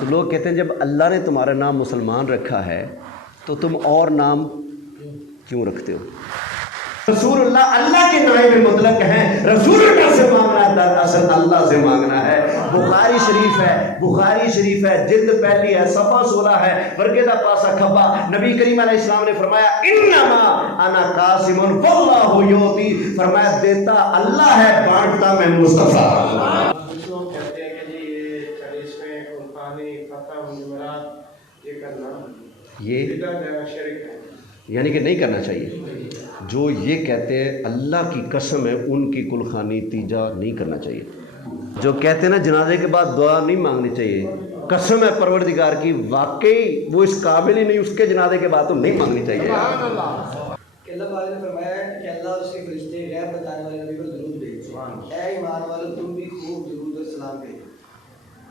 تو لوگ کہتے ہیں جب اللہ نے تمہارا نام مسلمان رکھا ہے تو تم اور نام کیوں رکھتے ہو؟ رسول اللہ اللہ کے نائب مطلق ہیں، رسول اللہ سے مانگنا ہے دراصل اللہ سے مانگنا ہے۔ بخاری شریف ہے جلد پہلی ہے صفحہ 16 ہے ورگے دا پاسا کھبا، نبی کریم علیہ السلام نے فرمایا انما انا قاسم واللہ یعطی، فرمایا دیتا اللہ ہے بانٹتا میں مصطفیٰ ہوں۔ لوگ کہتے ہیں کہ جی یہ چالیسویں قربانی فتح جمعرات یہ کرنا یہ شرک ہے، یعنی کہ نہیں کرنا چاہیے۔ جو یہ کہتے ہیں اللہ کی قسم ہے ان کی کلخانی تیجا نہیں کرنا چاہیے۔ جو کہتے ہیں نا جنازے کے بعد دعا نہیں مانگنی چاہیے، قسم ہے پروردگار کی واقعی وہ اس قابل ہی نہیں، اس کے جنازے کے بعد تو نہیں مانگنی چاہیے۔ کہ اللہ تعالیٰ نے فرمایا ہے کہ اللہ اس کے فرشتے غیب بتانے والے نبی پر درود بھیجو، اے ایمان والو تم بھی خوب درود اور سلام بھیجو۔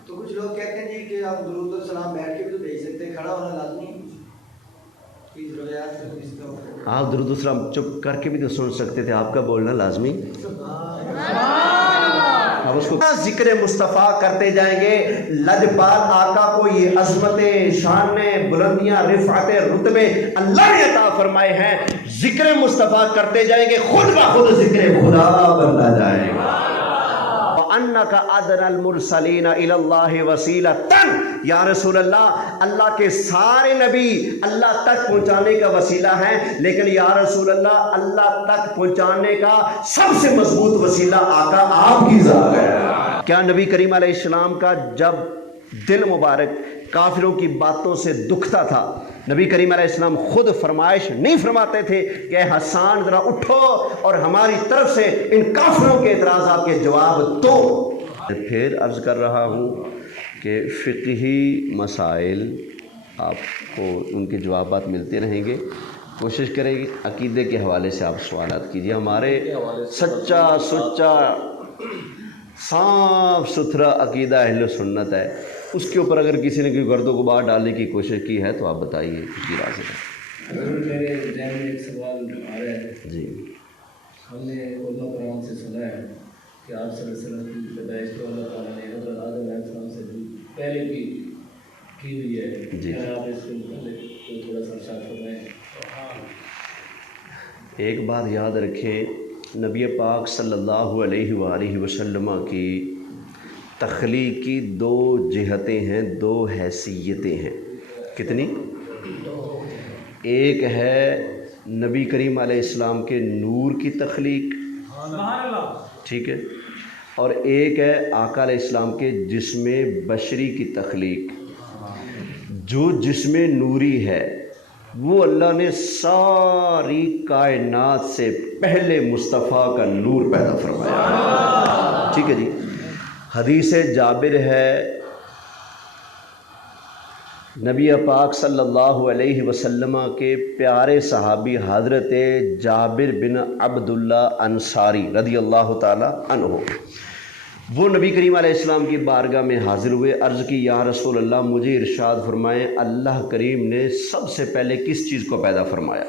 تو کچھ لوگ کہتے ہیں جی کہ آپ درود اور سلام بیٹھ کے بھی تو بھیج سکتے ہیں، کھڑا ہونا لازمی ہے۔ آپ درود السلام چپ کر کے بھی تو سن سکتے تھے، آپ کا بولنا لازمی۔ اب اس کو ذکر مصطفیٰ کرتے جائیں گے، لجپال آقا کو یہ عظمت شان بلندیاں رفعت رتبے اللہ نے عطا فرمائے ہیں، ذکر مصطفیٰ کرتے جائیں گے خود بخود ذکر خدا بنتا جائے گا۔ وَأَنَّكَ أَدْنَى الْمُرْسَلِينَ إِلَى اللَّهِ وَسِيلَةً، یا رسول اللہ کے سارے نبی اللہ تک پہنچانے کا وسیلہ ہیں، لیکن یا رسول اللہ تک پہنچانے کا سب سے مضبوط وسیلہ آقا آپ کی ذات ہے۔ کیا نبی کریم علیہ السلام کا جب دل مبارک کافروں کی باتوں سے دکھتا تھا، نبی کریم علیہ السلام خود فرمائش نہیں فرماتے تھے کہ اے حسان ذرا اٹھو اور ہماری طرف سے ان کافروں کے اعتراضات کے جواب دو؟ پھر عرض کر رہا ہوں کہ فقہی مسائل آپ کو ان کے جوابات ملتے رہیں گے، کوشش کریں گے عقیدے کے حوالے سے آپ سوالات کیجیے۔ ہمارے سچا صاف ستھرا عقیدہ اہل سنت ہے، اس کے اوپر اگر کسی نے کوئی گرد و غبار ڈالنے کی کوشش کی ہے تو آپ بتائیے کسی راہ سے۔ میرے ذہن میں ایک سوال آ رہا ہے جی، ہم نے علماء کرام سے سنا ہے کہ آپ صلی اللہ علیہ وسلم کی پیدائش تو اللہ تعالیٰ نے حضرت آدم علیہ السلام سے پہلے کی ہوئی ہے، جی آپ اس کے متعلق کو تھوڑا سا ارشاد فرمائیں۔ ایک بات یاد رکھیں، نبی پاک صلی اللہ علیہ وآلہ وسلم کی تخلیقی دو جہتیں ہیں، دو حیثیتیں ہیں۔ کتنی؟ ایک ہے نبی کریم علیہ السلام کے نور کی تخلیق، ٹھیک ہے، اور ایک ہے آقا علیہ السلام کے جسم بشری کی تخلیق۔ جو جسم نوری ہے وہ اللہ نے ساری کائنات سے پہلے مصطفیٰ کا نور پیدا فرمایا، ٹھیک ہے جی۔ حدیث جابر ہے، نبی پاک صلی اللہ علیہ وسلم کے پیارے صحابی حضرت جابر بن عبداللہ انصاری رضی اللہ تعالی عنہ، وہ نبی کریم علیہ السلام کی بارگاہ میں حاضر ہوئے، عرض کی یا رسول اللہ مجھے ارشاد فرمائیں اللہ کریم نے سب سے پہلے کس چیز کو پیدا فرمایا؟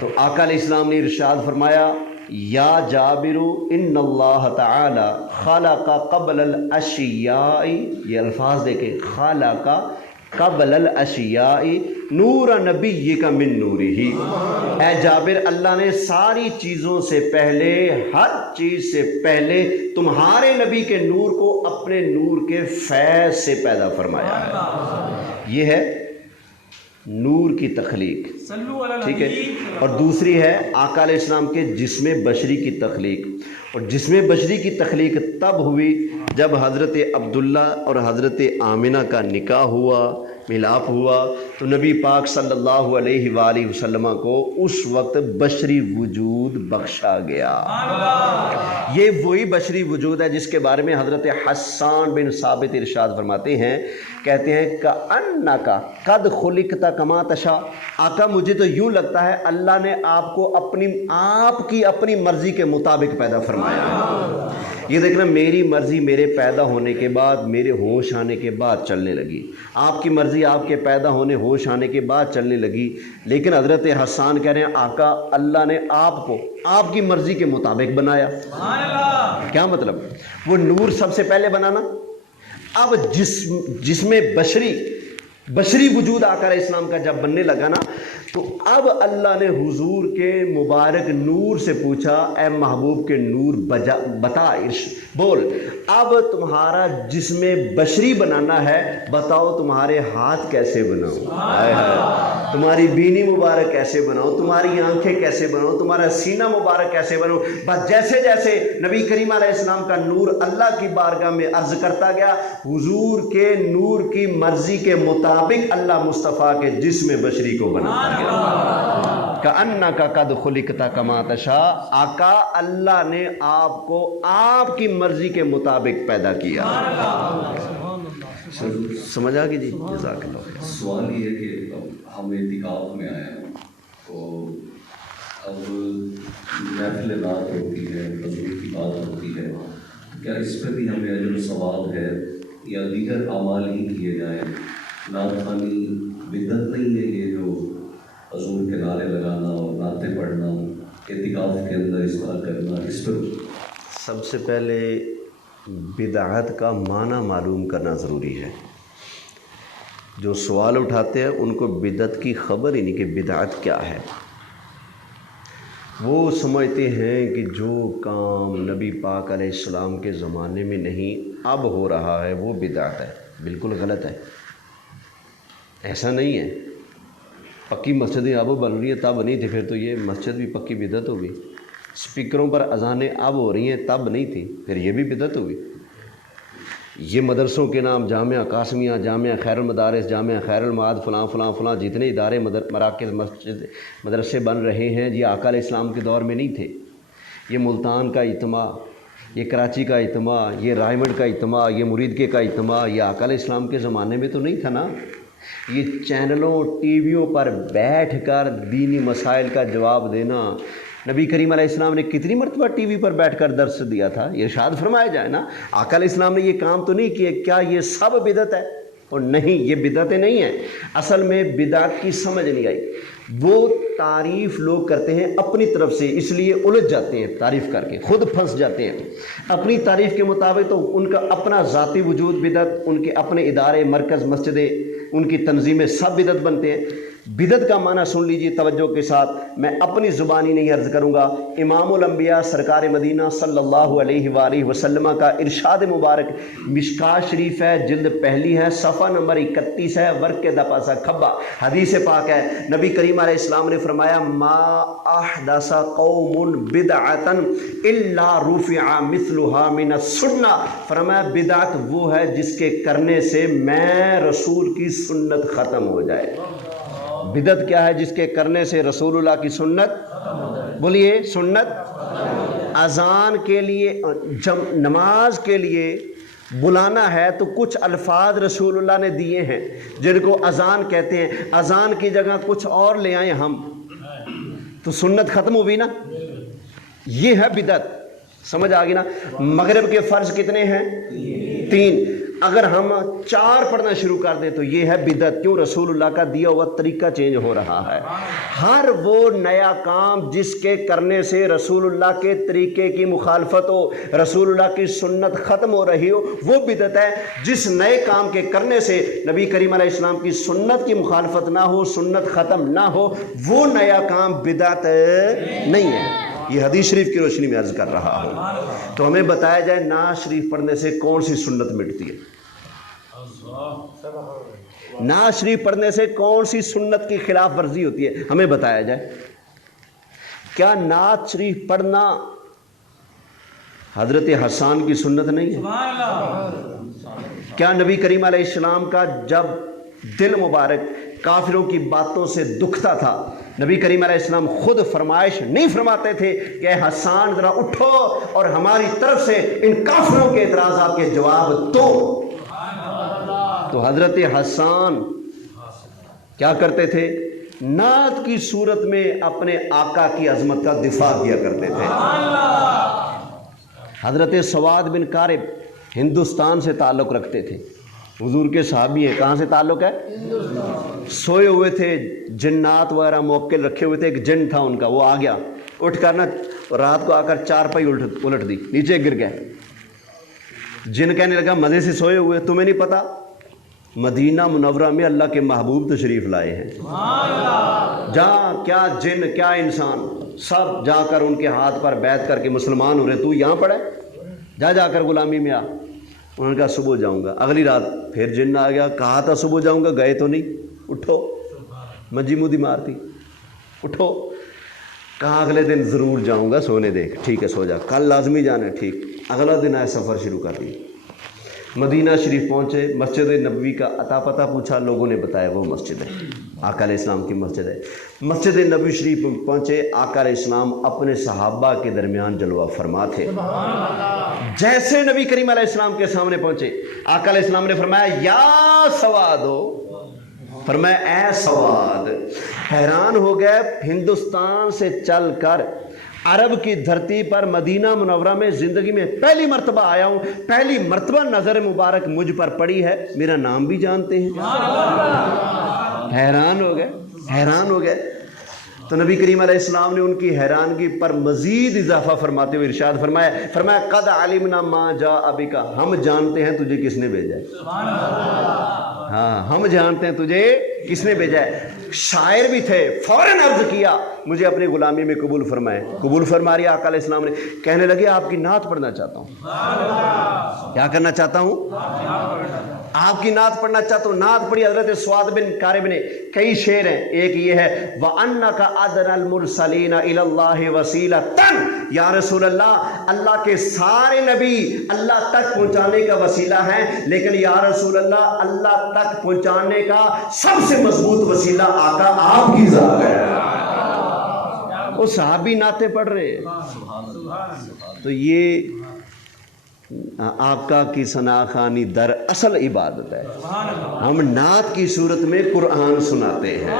تو آقا علیہ السلام نے ارشاد فرمایا یا جابر ان اللہ تعالی خلق قبل الاشیاء، یہ الفاظ دیکھیں، خلق قبل الاشیاء نور نبی کا من نوری، اے جابر اللہ نے ساری چیزوں سے پہلے، ہر چیز سے پہلے تمہارے نبی کے نور کو اپنے نور کے فیض سے پیدا فرمایا ہے۔ یہ ہے نور کی تخلیق، ٹھیک ہے، اور دوسری ہے آقا علیہ السلام کے جسم بشری کی تخلیق۔ اور جسم بشری کی تخلیق تب ہوئی جب حضرت عبداللہ اور حضرت آمنہ کا نکاح ہوا، ملاپ ہوا، تو نبی پاک صلی اللہ علیہ وآلہ وسلم کو اس وقت بشری وجود بخشا گیا۔ یہ وہی بشری وجود ہے جس کے بارے میں حضرت حسان بن ثابت ارشاد فرماتے ہیں، کہتے ہیں کَأَنَّكَ قَدْ خُلِقْتَ كَمَا تَشَاءُ، آقا مجھے تو یوں لگتا ہے اللہ نے آپ کو آپ کی اپنی مرضی کے مطابق پیدا فرمایا۔ یہ دیکھنا میری مرضی میرے پیدا ہونے کے بعد، میرے ہوش آنے کے بعد چلنے لگی، آپ کی مرضی آپ کے پیدا ہونے ہوش آنے کے بعد چلنے لگی، لیکن حضرت حسان کہہ رہے ہیں آقا اللہ نے آپ کو آپ کی مرضی کے مطابق بنایا۔ کیا مطلب؟ وہ نور سب سے پہلے بنانا، اب جسم بشری وجود آقا علیہ السلام کا جب بننے لگا نا، تو اب اللہ نے حضور کے مبارک نور سے پوچھا، اے محبوب کے نور بتا بول، اب تمہارا جسم بشری بنانا ہے، بتاؤ تمہارے ہاتھ کیسے بناؤ، تمہاری بینی مبارک کیسے بناؤ، تمہاری آنکھیں کیسے بناؤ، تمہارا سینہ مبارک کیسے بناؤ۔ بس جیسے جیسے نبی کریم علیہ السلام کا نور اللہ کی بارگاہ میں عرض کرتا گیا، حضور کے نور کی مرضی کے مطابق اللہ مصطفیٰ کے جسم بشری کو بناتا گیا۔ کأنک قد خلقت کما تشاء، آقا اللہ نے آپ کو آپ کی مرضی کے مطابق پیدا کیا۔ سمجھ آ گئی جی؟ جزاک اللہ۔ سوال یہ ہے کہ اب ہم اعتکاف میں آئے ہیں، تو اب محفل بات ہوتی ہے، حضور کی بات ہوتی ہے، کیا اس پہ بھی ہمیں اجر و ثواب ہے یا دیگر اعمال ہی کیے جائیں؟ نعت خوانی بدعت نہیں ہے یہ جو حضور کے نعرے لگانا اور نعتیں پڑھنا اعتکاف کے اندر اس طرح کرنا، اس پر سب سے پہلے بدعت کا معنی معلوم کرنا ضروری ہے۔ جو سوال اٹھاتے ہیں ان کو بدعت کی خبر ہی نہیں کہ بدعت کیا ہے۔ وہ سمجھتے ہیں کہ جو کام نبی پاک علیہ السلام کے زمانے میں نہیں اب ہو رہا ہے وہ بدعت ہے۔ بالکل غلط ہے، ایسا نہیں ہے۔ پکی مسجدیں اب بن رہی ہیں، تب نہیں تھی، پھر تو یہ مسجد بھی پکی بدعت ہوگی۔ اسپیکروں پر اذانیں اب ہو رہی ہیں، تب نہیں تھی، پھر یہ بھی بدعت ہوگی۔ یہ مدرسوں کے نام جامعہ قاسمیہ، جامعہ خیر المدارس، جامعہ خیر المعاد، فلاں فلاں فلاں جتنے ادارے مراکز مسجد مدرسے بن رہے ہیں، یہ آقا علیہ السلام کے دور میں نہیں تھے۔ یہ ملتان کا اجتماع، یہ کراچی کا اجتماع، یہ رائے منڈ کا اجتماع، یہ مریدکے کا اجتماع، یہ آقا علیہ السلام کے زمانے میں تو نہیں تھا نا۔ یہ چینلوں ٹی ویوں پر بیٹھ کر دینی مسائل کا جواب دینا، نبی کریم علیہ السلام نے کتنی مرتبہ ٹی وی پر بیٹھ کر درس دیا تھا، یہ ارشاد فرمایا جائے نا۔ آقا علیہ السلام نے یہ کام تو نہیں کیے، کیا یہ سب بدعت ہے؟ اور نہیں، یہ بدعتیں نہیں ہیں۔ اصل میں بدعت کی سمجھ نہیں آئی۔ وہ تعریف لوگ کرتے ہیں اپنی طرف سے، اس لیے الجھ جاتے ہیں تعریف کر کے، خود پھنس جاتے ہیں اپنی تعریف کے مطابق۔ تو ان کا اپنا ذاتی وجود بدعت، ان کے اپنے ادارے مرکز مسجدیں، ان کی تنظیمیں سب بدعت بنتے ہیں۔ بدعت کا معنی سن لیجیے توجہ کے ساتھ، میں اپنی زبانی نہیں عرض کروں گا۔ امام الانبیاء سرکار مدینہ صلی اللہ علیہ وآلہ وسلم کا ارشاد مبارک مشکات شریف ہے، جلد پہلی ہے، صفحہ نمبر 31 ہے، ورق کے دپاسا کھبا، حدیث پاک ہے۔ نبی کریم علیہ السلام نے فرمایا، ما احدث قوم بدعتا الا رفع مثلها من السنہ، فرمایا بدعت وہ ہے جس کے کرنے سے میں رسول کی سنت ختم ہو جائے۔ بدعت کیا ہے؟ جس کے کرنے سے رسول اللہ کی سنت، بولیے سنت۔ اذان کے لیے، نماز کے لیے بلانا ہے تو کچھ الفاظ رسول اللہ نے دیے ہیں جن کو اذان کہتے ہیں، اذان کی جگہ کچھ اور لے آئیں ہم تو سنت ختم ہوئی نا۔ یہ ہے بدعت، سمجھ آ گئی نا۔ مغرب کے فرض کتنے ہیں؟ 3۔ اگر ہم 4 پڑھنا شروع کر دیں تو یہ ہے بدعت۔ کیوں؟ رسول اللہ کا دیا ہوا طریقہ چینج ہو رہا ہے۔ ہر وہ نیا کام جس کے کرنے سے رسول اللہ کے طریقے کی مخالفت ہو، رسول اللہ کی سنت ختم ہو رہی ہو، وہ بدعت ہے۔ جس نئے کام کے کرنے سے نبی کریم علیہ السلام کی سنت کی مخالفت نہ ہو، سنت ختم نہ ہو، وہ نیا کام بدعت نہیں ہے۔ یہ حدیث شریف کی روشنی میں عرض کر رہا ہوں۔ تو ہمیں بتایا جائے نعت شریف پڑھنے سے کون سی سنت مٹتی ہے؟ نعت شریف پڑھنے سے کون سی سنت کی خلاف ورزی ہوتی ہے؟ ہمیں بتایا جائے۔ کیا نعت شریف پڑھنا حضرت حسان کی سنت نہیں ہے؟ کیا نبی کریم علیہ السلام کا جب دل مبارک کافروں کی باتوں سے دکھتا تھا، نبی کریم علیہ السلام خود فرمائش نہیں فرماتے تھے کہ اے حسان ذرا اٹھو اور ہماری طرف سے ان کافروں کے اعتراضات کے جواب دو؟ تو حضرت حسان کیا کرتے تھے؟ نعت کی صورت میں اپنے آقا کی عظمت کا دفاع کیا کرتے تھے۔ حضرت سواد بن قارب ہندوستان سے تعلق رکھتے تھے، حضور کے صحابی ہیں۔ کہاں سے تعلق ہے؟ سوئے ہوئے تھے، جنات وغیرہ موکل رکھے ہوئے تھے، ایک جن تھا ان کا، وہ آ گیا اٹھ کر نا، رات کو آ کر چارپائی الٹ دی، نیچے گر گئے۔ جن کہنے لگا مزے سے سوئے ہوئے، تمہیں نہیں پتہ مدینہ منورہ میں اللہ کے محبوب تشریف لائے ہیں، جہاں کیا جن کیا انسان سب جا کر ان کے ہاتھ پر بیعت کر کے مسلمان ہو رہے، تو یہاں پڑے، جا کر غلامی میں آ۔ انہوں نے کہا صبح جاؤں گا۔ اگلی رات پھر جن آ گیا، کہا تھا صبح جاؤں گا، گئے تو نہیں، اٹھو، مجی مودی مارتی، اٹھو، کہا اگلے دن ضرور جاؤں گا سونے دیکھ، ٹھیک ہے سو جا، کل لازمی جانا ہے، ٹھیک۔ اگلا دن آئے، سفر شروع کر دی، مدینہ شریف پہنچے، مسجد نبوی کا عطا پتہ پوچھا، لوگوں نے بتایا وہ مسجد ہے، آقا علیہ السلام کی مسجد ہے۔ مسجد نبوی شریف پہنچے، آقا علیہ السلام اپنے صحابہ کے درمیان جلوہ فرما تھے۔ جیسے نبی کریم علیہ السلام کے سامنے پہنچے، آقا علیہ السلام نے فرمایا یا سوادو، فرمایا اے سواد، حیران ہو گئے، ہندوستان سے چل کر عرب کی دھرتی پر مدینہ منورہ میں زندگی میں پہلی مرتبہ آیا ہوں، پہلی مرتبہ نظر مبارک مجھ پر پڑی ہے، میرا نام بھی جانتے ہیں۔ حیران ہو گئے، حیران ہو گئے۔ تو نبی کریم علیہ السلام نے ان کی حیرانگی پر مزید اضافہ فرماتے ہوئے ارشاد فرمایا قد علمنا ما جاء بک، ہم جانتے ہیں تجھے کس نے بھیجا ہے، ہاں ہم جانتے ہیں تجھے کس نے بھیجا ہے۔ شاعر بھی تھے، فوراً عرض کیا مجھے اپنی غلامی میں قبول فرمائے، قبول فرما رہی آقا علیہ السلام نے، کہنے لگے آپ کی نعت پڑھنا چاہتا ہوں، کیا کرنا چاہتا ہوں، آپ کی نعت پڑھنا چاہتا ہوں۔ نعت پڑھی حضرت سعد بن کارب نے، کئی شعر ہیں، ایک یہ ہے وَأَنَّكَ أَدْنَى الْمُرْسَلِينَ إِلَى اللَّهِ وَسِيلَةً، یا رسول اللہ، اللہ کے سارے نبی اللہ تک پہنچانے کا وسیلہ ہیں، لیکن یا رسول اللہ اللہ تک پہنچانے کا سب سے مضبوط وسیلہ آقا آپ کی ذات ہے۔ وہ صحابی نعتیں پڑھ رہے ہیں، تو یہ آقا کی ثنا خوانی در اصل عبادت ہے، ہم نعت کی صورت میں قرآن سناتے ہیں۔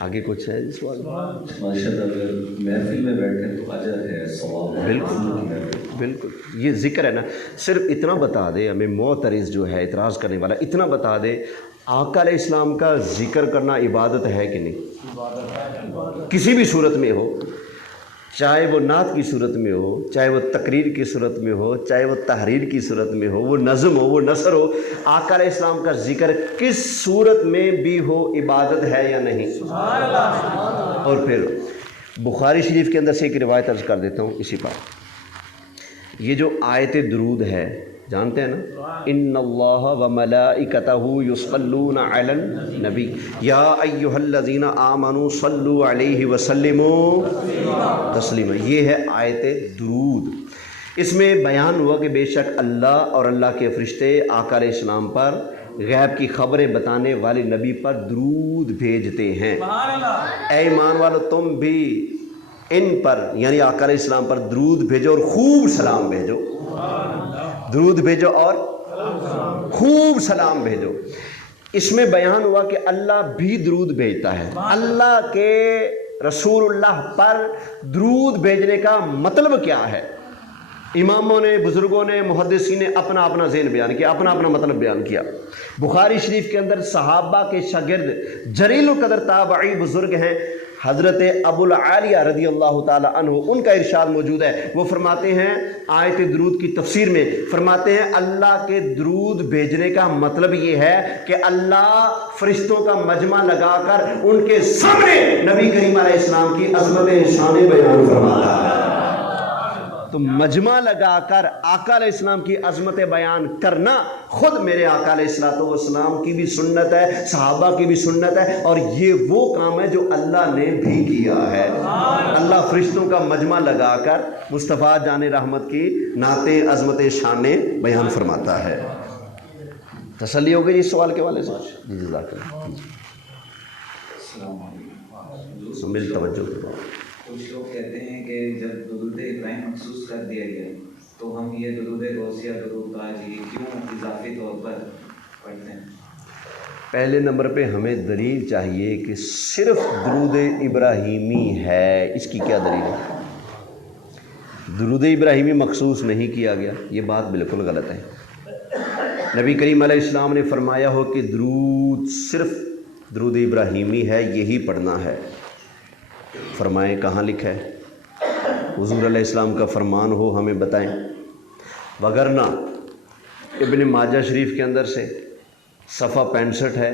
آگے کچھ ہے اس سوال؟ ماشاءاللہ، اگر محفل میں بیٹھے تو اجر ہے، ثواب ہے۔ بالکل بالکل، یہ ذکر ہے نا، صرف اتنا بتا دے ہمیں، معترض جو ہے اعتراض کرنے والا، اتنا بتا دے آقا علیہ السلام کا ذکر کرنا عبادت ہے کہ نہیں؟ کسی بھی صورت میں ہو، چاہے وہ نعت کی صورت میں ہو، چاہے وہ تقریر کی صورت میں ہو، چاہے وہ تحریر کی صورت میں ہو، وہ نظم ہو، وہ نثر ہو، آقا علیہ السلام کا ذکر کس صورت میں بھی ہو عبادت ہے یا نہیں؟ اور پھر بخاری شریف کے اندر سے ایک روایت عرض کر دیتا ہوں اسی پر، یہ جو آیت درود ہے جانتے ہیں نا، ان اللہ وملائکتہ یصلون علی النبی یا ایھا الذین آمنوا صلوا علیہ وسلموا تسلیما، یہ ہے آیت درود۔ اس میں بیان ہوا کہ بے شک اللہ اور اللہ کے فرشتے آقا علیہ السلام پر غیب کی خبریں بتانے والے نبی پر درود بھیجتے ہیں۔ اے ایمان والو، تم بھی ان پر یعنی آقا علیہ السلام پر درود بھیجو اور خوب سلام بھیجو، درود بھیجو اور خوب سلام بھیجو۔ اس میں بیان ہوا کہ اللہ بھی درود بھیجتا ہے۔ اللہ کے رسول اللہ پر درود بھیجنے کا مطلب کیا ہے؟ اماموں نے، بزرگوں نے، محدثین نے اپنا اپنا ذہن بیان کیا، اپنا اپنا مطلب بیان کیا۔ بخاری شریف کے اندر صحابہ کے شاگرد جلیل القدر تابعی بزرگ ہیں حضرت ابو العالیہ رضی اللہ تعالی عنہ، ان کا ارشاد موجود ہے، وہ فرماتے ہیں آیت درود کی تفسیر میں، فرماتے ہیں اللہ کے درود بھیجنے کا مطلب یہ ہے کہ اللہ فرشتوں کا مجمع لگا کر ان کے سامنے نبی کریم علیہ السلام کی عظمت شان بیان فرماتا ہے۔ تو مجمع لگا کر آقا علیہ السلام کی عظمت بیان کرنا خود میرے آقا علیہ السلام کی بھی سنت ہے، صحابہ کی بھی سنت ہے، اور یہ وہ کام ہے جو اللہ نے بھی کیا ہے۔ اللہ فرشتوں کا مجمع لگا کر مصطفیٰ جان رحمت کی نعتیں عظمت شانیں بیان فرماتا ہے۔ تسلی ہو گئی اس سوال کے والے سے؟ جزاک اللہ۔ السلام علیکم۔ سمیل توجہ کرو۔ کچھ لوگ کہتے ہیں کہ جب درود ابراہیم مخصوص کر دیا گیا تو ہم یہ درود غوثیہ درود تاجی کیوں اضافی طور پر پڑھتے ہیں؟ پہلے نمبر پہ ہمیں دلیل چاہیے کہ صرف درود ابراہیمی ہے، اس کی کیا دلیل ہے؟ درود ابراہیمی مخصوص نہیں کیا گیا، یہ بات بالکل غلط ہے۔ نبی کریم علیہ السلام نے فرمایا ہو کہ درود صرف درود ابراہیمی ہے، یہی پڑھنا ہے۔ فرمائیں کہاں لکھا ہے؟ حضور علیہ السلام کا فرمان ہو ہمیں بتائیں۔ وگرنہ ابن ماجہ شریف کے اندر سے صفحہ 65 ہے،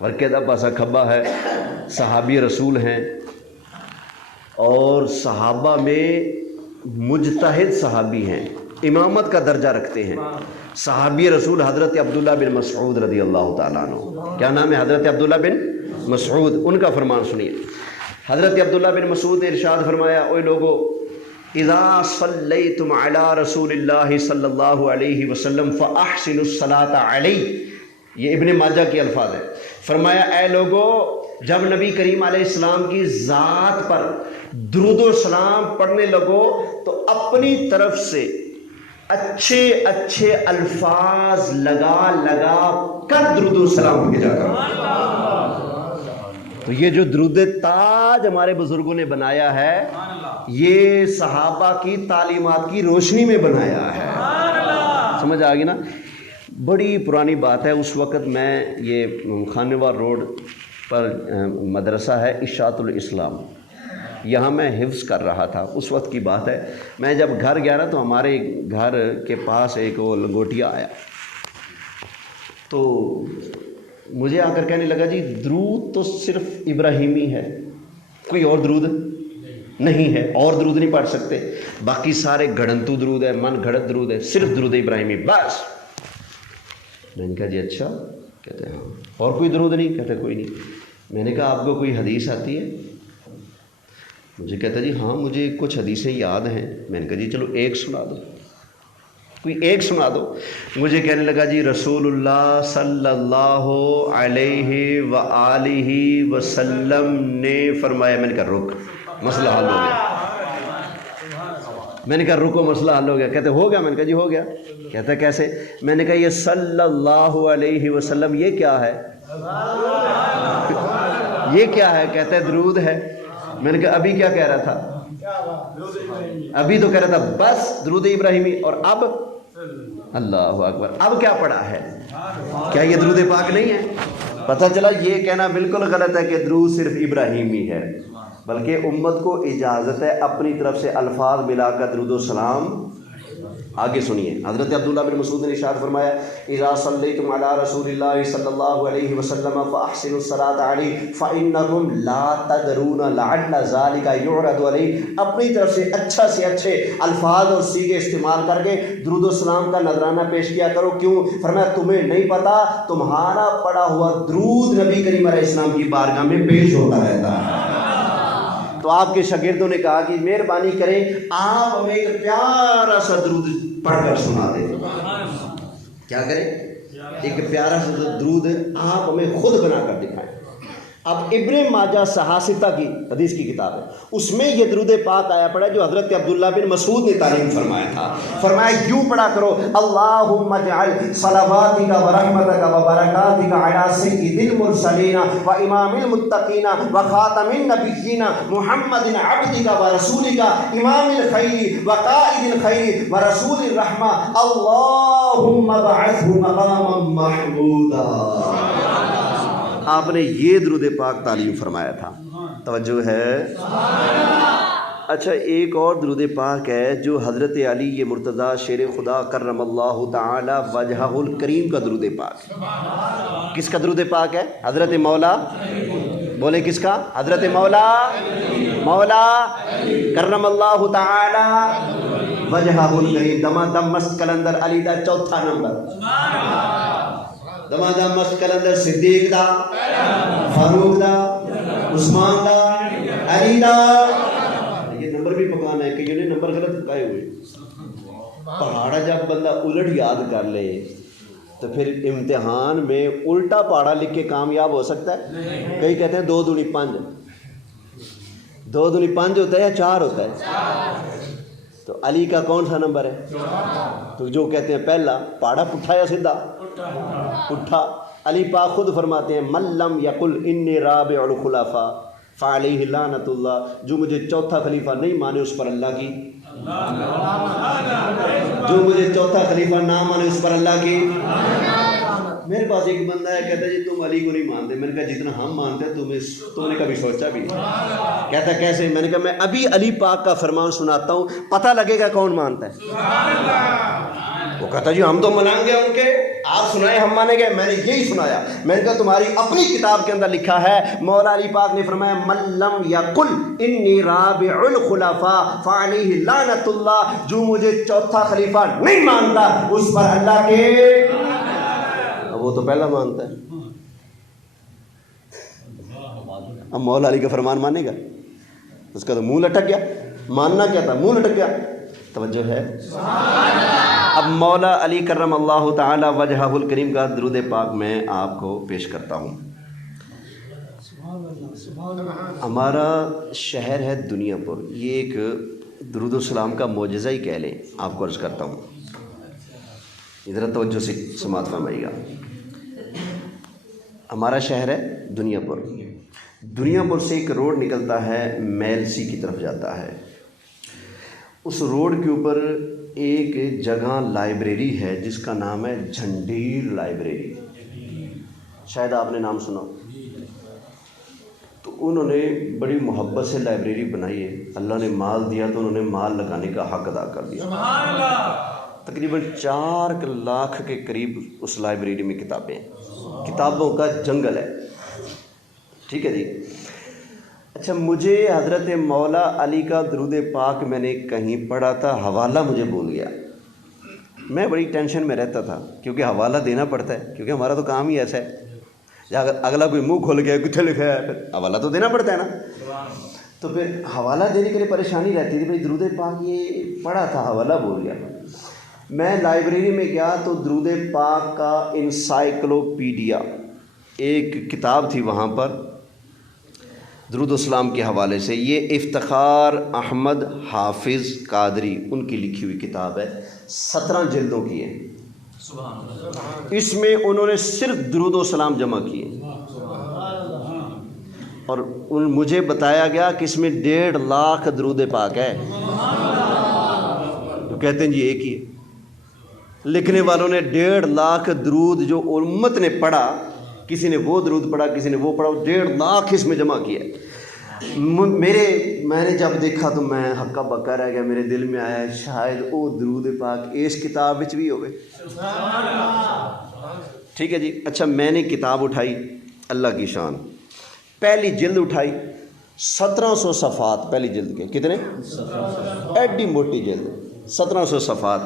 ورکیدہ پاسا کھبا ہے، صحابی رسول ہیں، اور صحابہ میں مجتہد صحابی ہیں، امامت کا درجہ رکھتے ہیں۔ صحابی رسول حضرت عبداللہ بن مسعود رضی اللہ تعالیٰ عنہ، کیا نام ہے؟ حضرت عبداللہ بن مسعود، ان کا فرمان سنیے۔ حضرت عبداللہ بن مسعود نے ارشاد فرمایا، اوے لوگو، اذا صلیتم علی رسول اللہ صلی اللہ علیہ وسلم فاحسنوا الصلاۃ علیہ، یہ ابن ماجہ کے الفاظ ہیں۔ فرمایا اے لوگو، جب نبی کریم علیہ السلام کی ذات پر درود و سلام پڑھنے لگو تو اپنی طرف سے اچھے اچھے الفاظ لگا لگا کر درود و سلام بھیجا کرو۔ تو یہ جو درود تاج ہمارے بزرگوں نے بنایا ہے، یہ صحابہ کی تعلیمات کی روشنی میں بنایا ہے۔ سمجھ آ گئی نا؟ بڑی پرانی بات ہے، اس وقت میں یہ خانوار روڈ پر مدرسہ ہے اشاعت الاسلام، یہاں میں حفظ کر رہا تھا، اس وقت کی بات ہے۔ میں جب گھر گیا نا تو ہمارے گھر کے پاس ایک وہ لنگوٹیا آیا، تو مجھے آ کر کہنے لگا جی درود تو صرف ابراہیمی ہے، کوئی اور درود نہیں ہے، اور درود نہیں پڑھ سکتے، باقی سارے گھڑنتو درود ہے، من گھڑت درود ہے، صرف درود ابراہیمی بس۔ میں نے کہا جی اچھا؟ کہتے ہیں ہاں۔ اور کوئی درود نہیں؟ کہتے کوئی نہیں۔ میں نے کہا آپ کو کوئی حدیث آتی ہے؟ مجھے کہتا جی ہاں مجھے کچھ حدیثیں یاد ہیں۔ میں نے کہا جی چلو ایک سنا دو، کوئی ایک سنا دو۔ مجھے کہنے لگا جی رسول اللہ صلی اللہ علیہ وآلہ وسلم نے فرمایا۔ میں نے کہا رک، مسئلہ حل ہو گیا۔ میں نے کہا رکو، مسئلہ حل ہو گیا۔ کہتے ہو گیا؟ میں نے کہا جی ہو گیا۔ کہتا کیسے؟ میں نے کہا یہ صلی اللہ علیہ وسلم یہ کیا ہے؟ یہ کیا ہے؟ کہتا ہے درود ہے۔ میں نے کہا ابھی کیا کہہ رہا تھا؟ ابھی تو کہہ رہا تھا بس درود ابراہیمی، اور اب اللہ اکبر، اب کیا پڑھا ہے؟ کیا یہ درود پاک نہیں ہے؟ پتہ چلا یہ کہنا بالکل غلط ہے کہ درود صرف ابراہیمی ہے، بلکہ امت کو اجازت ہے اپنی طرف سے الفاظ ملا کر درود و سلام۔ آگے سنیے، حضرت عبداللہ بن مسعود نے ارشاد فرمایا اذا صلیتم علی رسول اللہ صلی اللہ علیہ وسلم فاحسنوا الصلاۃ علیہ فانکم لا تدرون لعل ذلک یعرض علیہ، اپنی طرف سے اچھے الفاظ اور صیغے استعمال کر کے درود و سلام کا نذرانہ پیش کیا کرو۔ کیوں؟ فرمایا تمہیں نہیں پتہ تمہارا پڑھا ہوا درود نبی کریم علیہ السلام کی بارگاہ میں پیش ہوتا رہتا ہے۔ تو آپ کے شاگردوں نے کہا کہ مہربانی کریں آپ ہمیں ایک پیارا سا درود پڑھ کر سنا دیں۔ کیا کریں؟ ایک پیارا سا درود آپ ہمیں خود بنا کر دکھائیں۔ اب ابن ماجہ صحاستہ کی حدیث کی کتاب ہے، اس میں یہ درود پاک آیا پڑا جو حضرت عبداللہ بن مسعود نے تعلیم فرمایا تھا۔ فرمایا یوں پڑھا کرو اللہم اجعل صلواتک و رحمتک و برکاتک علی سید المرسلین و امام المتقین و خاتم النبیین محمد عبدک و رسولک امام الخیر و قائد الخیر و رسول الرحمہ اللہم ابعثہ مقاما محمودا۔ آپ نے یہ درود پاک تعلیم فرمایا تھا۔ توجہ ہے؟ اچھا ایک اور درود پاک ہے جو حضرت علی مرتضیٰ شیر خدا کرم اللہ تعالی وجہہ الکریم کا درود پاک۔ کس کا درود پاک ہے؟ حضرت مولا، بولے کس کا؟ حضرت مولا کرم اللہ تعالی وجہہ الکریم۔ دم مست کلندر علی دا چوتھا نمبر، دما دم مست کلندر صدیق دا، فاروق دا، عثمان دا، علی دا۔ یہ نمبر بھی پکانا ہے، کئیوں نے نمبر غلط پکائے ہوئے۔ پہاڑا جب بندہ الٹ یاد کر لے تو پھر امتحان میں الٹا پہاڑا لکھ کے کامیاب ہو سکتا ہے؟ کئی کہتے ہیں 2 دونی 5، 2 دونی 5 ہوتا ہے یا 4 ہوتا ہے؟ تو علی کا کون سا نمبر ہے؟ تو جو کہتے ہیں پہلا پہاڑا پٹھا یا سیدھا؟ پٹھا۔ علی پاک خود فرماتے ہیں من لم یقل انی رابع الخلفاء فعلیہ لعنت اللہ، جو مجھے چوتھا خلیفہ نہیں مانے اس پر اللہ کی، جو مجھے چوتھا خلیفہ نہ مانے اس پر اللہ کی۔ میرے پاس ایک بندہ ہے کہتا ہے جی تم علی کو نہیں مانتے۔ میں نے کہا جتنا ہم مانتے ہیں تم نے کبھی سوچا بھی نہیں۔ کہتا ہے کیسے؟ میں نے کہا میں ابھی علی پاک کا فرمان سناتا ہوں، پتہ لگے گا کون مانتا ہے۔ وہ کہتا جی ہم تو مانیں گے ان کے، آپ سنائیں ہم مانیں گے. میں نے یہی سنایا. میں نے کہا تمہاری اپنی کتاب کے اندر لکھا ہے، مولا علی پاک نے فرمایا من لم یقل انی رابع الخلفاء فعلیہ لعنت اللہ، جو مجھے چوتھا خلیفہ نہیں مانتا اس پر اللہ کے، وہ تو پہلا مانتا ہے. اب مولا علی کا فرمان مانے گا؟ اس کا تو منہ لٹک گیا. ماننا کیا تھا؟ منہ لٹک گیا. توجہ ہے. اب مولا علی کرم اللہ تعالی وجہہ الکریم کا درود پاک میں آپ کو پیش کرتا ہوں. ہمارا شہر ہے دنیا پور، یہ ایک درود السلام کا معجزہ ہی کہہ لیں. آپ کو عرض کرتا ہوں، ادھر توجہ سے سماعت فرمائیے گا. ہمارا شہر ہے دنیا پور. دنیا پور سے ایک روڈ نکلتا ہے میلسی کی طرف جاتا ہے. اس روڈ کے اوپر ایک جگہ لائبریری ہے جس کا نام ہے جھنڈیر لائبریری. شاید آپ نے نام سنا. تو انہوں نے بڑی محبت سے لائبریری بنائی ہے. اللہ نے مال دیا تو انہوں نے مال لگانے کا حق ادا کر دیا. تقریباً 4 لاکھ کے قریب اس لائبریری میں کتابیں ہیں. کتابوں کا جنگل ہے. ٹھیک ہے جی. اچھا، مجھے حضرت مولا علی کا درود پاک میں نے کہیں پڑھا تھا، حوالہ مجھے بھول گیا. میں بڑی ٹینشن میں رہتا تھا کیونکہ حوالہ دینا پڑتا ہے، کیونکہ ہمارا تو کام ہی ایسا ہے. اگر اگلا کوئی منہ کھول گیا کتنے لکھا ہے، پھر حوالہ تو دینا پڑتا ہے نا. تو پھر حوالہ دینے کے لیے پریشانی رہتی تھی. بھائی درود پاک یہ پڑھا تھا، حوالہ بھول گیا. میں لائبریری میں گیا تو درود پاک کا انسائکلوپیڈیا ایک کتاب تھی وہاں پر درود السلام کے حوالے سے. یہ افتخار احمد حافظ قادری ان کی لکھی ہوئی کتاب ہے، 17 جلدوں کی ہے. اس میں انہوں نے صرف درود و سلام جمع کیے اور مجھے بتایا گیا کہ اس میں 1.5 لاکھ درود پاک ہے. تو کہتے ہیں جی ایک ہی ہے. لکھنے والوں نے 1.5 لاکھ درود جو امت نے پڑھا، کسی نے وہ درود پڑھا، کسی نے وہ پڑھا، 1.5 لاکھ اس میں جمع کیا ہے. میں نے جب دیکھا تو میں ہکا بکا رہ گیا. میرے دل میں آیا شاید وہ درود پاک اس کتاب وچ بھی ہوئے. ٹھیک ہے جی. اچھا، میں نے کتاب اٹھائی، اللہ کی شان، پہلی جلد اٹھائی، 1700 صفحات پہلی جلد کے. کتنے؟ ایڈی موٹی جلد، 1700 صفحات.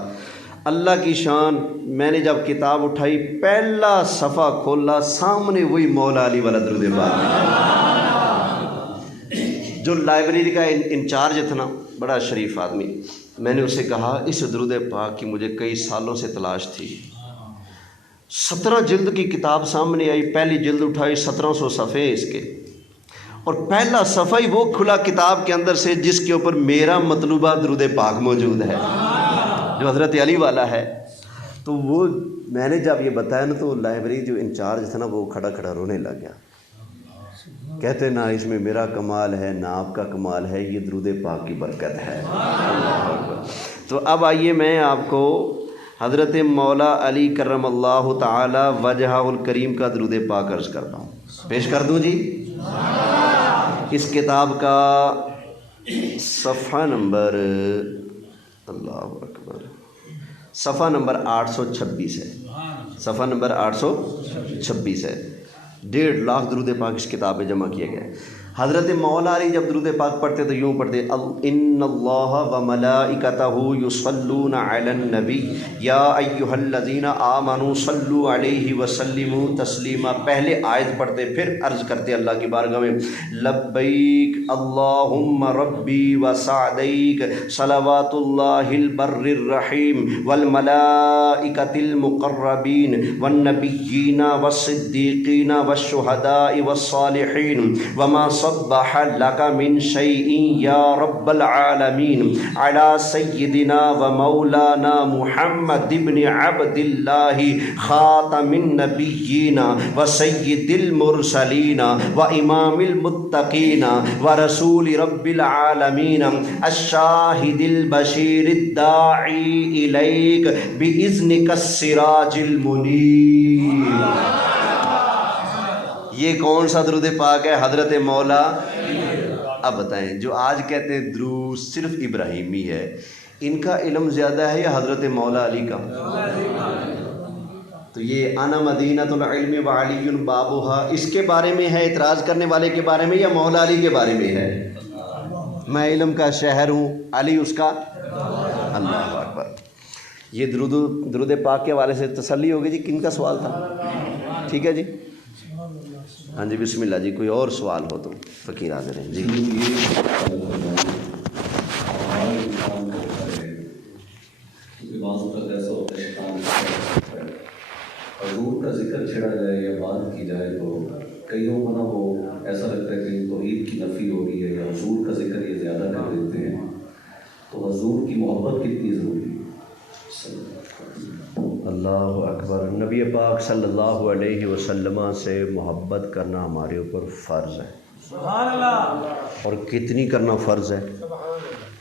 اللہ کی شان. میں نے جب کتاب اٹھائی، پہلا صفحہ کھولا، سامنے وہی مولا علی والا درود پاک. جو لائبریری کا انچارج تھا نا، بڑا شریف آدمی، میں نے اسے کہا اس درود پاک کی مجھے کئی سالوں سے تلاش تھی. 17 جلد کی کتاب سامنے آئی، پہلی جلد اٹھائی، 1700 صفحے اس کے، اور پہلا صفحہ ہی وہ کھلا کتاب کے اندر سے جس کے اوپر میرا مطلوبہ درود پاک موجود ہے جو حضرت علی والا ہے. تو وہ میں نے جب یہ بتایا نا تو لائبریری جو انچارج تھا نا وہ کھڑا کھڑا رونے لگ گیا. کہتے نہ اس میں میرا کمال ہے نہ آپ کا کمال ہے، یہ درود پاک کی برکت ہے. تو اب آئیے میں آپ کو حضرت مولا علی کرم اللہ تعالی وجہہ الکریم کا درود پاک عرض کرتا ہوں. پیش کر دوں جی. اس کتاب کا صفحہ نمبر، اللہ اکبر، صفحہ نمبر 826 ہے. صفحہ نمبر 826 ہے. 1.5 لاکھ درود پاک اس کتاب میں جمع کیے گئے. حضرت مولا علی جب درود پاک پڑھتے تو یوں پڑھتے، ان اللہ وملائکتہ یصلون علی النبی یا ایھا الذین آمنوا صلوا علیہ وسلموا تسلیما. پہلے آیت پڑھتے پھر عرض کرتے اللہ کی بارگاہ میں، لبیک اللہم ربی وسعدیک صلوات اللہ البر الرحیم والملائکۃ المقربین والنبیین والصدیقین والشہداء والصالحین وما صبح لك من شيء يا رب العالمين على سيدنا ومولانا محمد بن عبد الله خاتم النبيين وسيد المرسلين وإمام المتقين ورسول رب العالمين الشاهد البشير الداعي إليك بإذنك السراج المنير. یہ کون سا درود پاک ہے؟ حضرت مولا. اب بتائیں، جو آج کہتے ہیں درود صرف ابراہیمی ہے، ان کا علم زیادہ ہے یا حضرت مولا علی کا؟ تو یہ انا مدینۃ العلم وعلی بابھا اس کے بارے میں ہے، اعتراض کرنے والے کے بارے میں، یا مولا علی کے بارے میں ہے؟ میں علم کا شہر ہوں، علی اس کا۔ اللہ اکبر۔ یہ درود پاک کے حوالے سے تسلی ہوگی جی۔ کن کا سوال تھا؟ ٹھیک ہے جی، ہاں جی بسم اللہ جی۔ کوئی اور سوال ہو تو فقیر حاضر ہیں جی۔ حضور کا ذکر چھڑا جائے یا بات کی جائے تو کئیوں کو نا وہ ایسا لگتا ہے کہ توحید کی نفی ہو رہی ہے، یا حضور کا ذکر یہ زیادہ کر دیتے ہیں، تو حضور کی محبت کتنی ضروری ہے؟ اللہ اکبر۔ نبی پاک صلی اللہ علیہ وسلم سے محبت کرنا ہمارے اوپر فرض ہے۔ سبحان اللہ۔ اور کتنی کرنا فرض ہے؟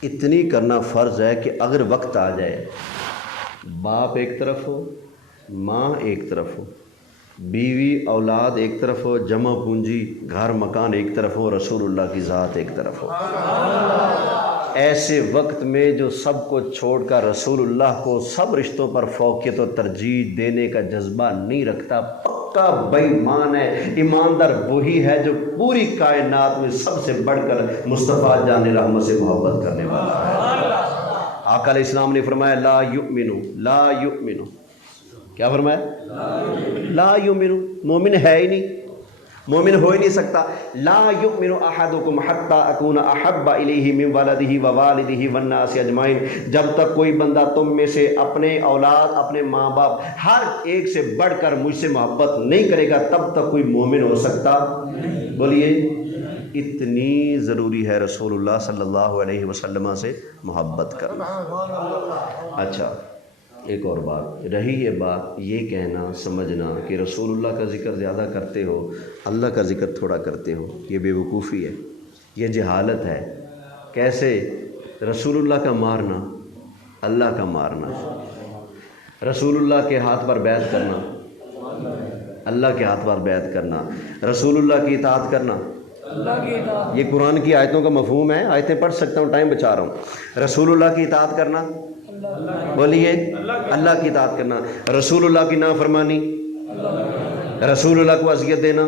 اتنی کرنا فرض ہے کہ اگر وقت آ جائے، باپ ایک طرف ہو، ماں ایک طرف ہو، بیوی اولاد ایک طرف ہو، جمع پونجی گھر مکان ایک طرف ہو، رسول اللہ کی ذات ایک طرف ہو، ایسے وقت میں جو سب کو چھوڑ کر رسول اللہ کو سب رشتوں پر فوقیت و ترجیح دینے کا جذبہ نہیں رکھتا، پکا بے ایمان ہے۔ ایماندار وہی ہے جو پوری کائنات میں سب سے بڑھ کر مصطفیٰ جان رحمت سے محبت کرنے والا ہے۔ آقا علیہ السلام نے فرمایا لا یؤمنو، کیا فرمایا؟ لا یؤمنو، مومن ہے ہی نہیں، مومن ہو ہی نہیں سکتا۔ لا یؤمن احدکم حتی اکون احب الیہ من ولدہ ووالدہ والناس اجمعین، جب تک کوئی بندہ تم میں سے اپنے اولاد، اپنے ماں باپ، ہر ایک سے بڑھ کر مجھ سے محبت نہیں کرے گا تب تک کوئی مومن ہو سکتا؟ بولیے، اتنی ضروری ہے رسول اللہ صلی اللہ علیہ وسلم سے محبت کرنا۔ اچھا ایک اور بات رہی، یہ بات یہ کہنا سمجھنا کہ رسول اللہ کا ذکر زیادہ کرتے ہو، اللہ کا ذکر تھوڑا کرتے ہو، یہ بے وقوفی ہے، یہ جہالت ہے۔ کیسے؟ رسول اللہ کا مارنا، اللہ کا مارنا، رسول اللہ کے ہاتھ پر بیعت کرنا، اللہ کے ہاتھ پر بیعت کرنا، رسول اللہ کی اطاعت کرنا، یہ قرآن کی آیتوں کا مفہوم ہے، آیتیں پڑھ سکتا ہوں، ٹائم بچا رہا ہوں۔ رسول اللہ کی اطاعت کرنا، بولیے، اللہ کی اطاعت کرنا، رسول اللہ کی نافرمانی، رسول اللہ کو اذیت دینا،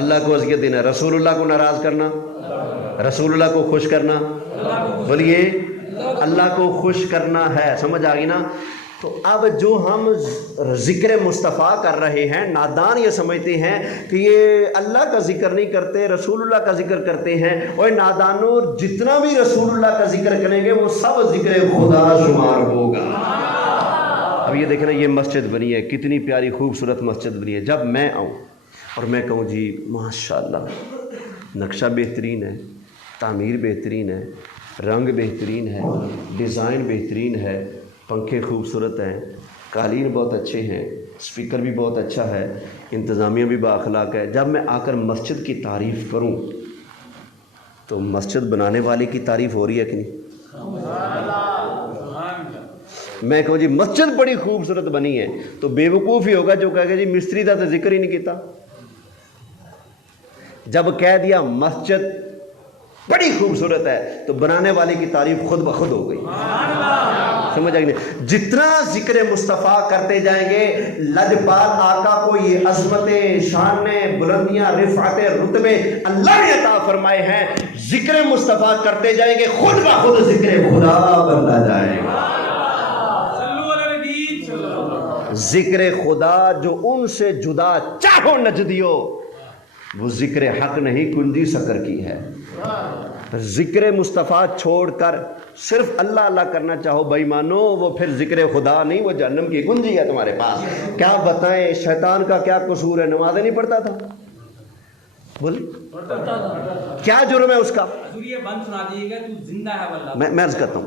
اللہ کو اذیت دینا، رسول اللہ کو ناراض کرنا، رسول اللہ کو خوش کرنا، بولیے اللہ کو خوش کرنا ہے۔ سمجھ آ گئی نا؟ تو اب جو ہم ذکر مصطفیٰ کر رہے ہیں، نادان یہ سمجھتے ہیں کہ یہ اللہ کا ذکر نہیں کرتے، رسول اللہ کا ذکر کرتے ہیں۔ اور نادانوں، جتنا بھی رسول اللہ کا ذکر کریں گے وہ سب ذکر خدا شمار ہوگا۔ اب یہ دیکھنا، یہ مسجد بنی ہے، کتنی پیاری خوبصورت مسجد بنی ہے۔ جب میں آؤں اور میں کہوں جی ماشاءاللہ نقشہ بہترین ہے، تعمیر بہترین ہے، رنگ بہترین ہے، ڈیزائن بہترین ہے، پنکھے خوبصورت ہیں، قالین بہت اچھے ہیں، اسپیکر بھی بہت اچھا ہے، انتظامیہ بھی بااخلاق ہے، جب میں آ کر مسجد کی تعریف کروں تو مسجد بنانے والے کی تعریف ہو رہی ہے کہ نہیں؟ میں کہوں جی مسجد بڑی خوبصورت بنی ہے تو بے وقوف ہی ہوگا جو کہے گا جی مستری دا تو ذکر ہی نہیں کیتا۔ جب کہہ دیا مسجد بڑی خوبصورت ہے تو بنانے والے کی تعریف خود بخود ہو گئی۔ سمجھ آئے نہیں؟ جتنا ذکر مصطفیٰ کرتے جائیں گے، لجپال آقا کو یہ عظمتیں، شانیں، بلندیاں، رفعتیں، رتبے اللہ نے عطا فرمائے ہیں، ذکر مصطفیٰ کرتے جائیں گے خود بخود ذکر خدا بنتا جائے گا۔ ذکر خدا جو ان سے جدا چاہو نجدیو، وہ ذکر حق نہیں، کنجی سکر کی ہے۔ ذکر مصطفیٰ چھوڑ کر صرف اللہ اللہ کرنا چاہو بھائی مانو، وہ پھر ذکر خدا نہیں، وہ جہنم کی کنجی ہے تمہارے پاس۔ کیا بتائیں شیطان کا کیا قصور ہے؟ نمازیں نہیں پڑھتا تھا، بولے کیا جرم ہے اس کا؟ میں عرض کرتا ہوں،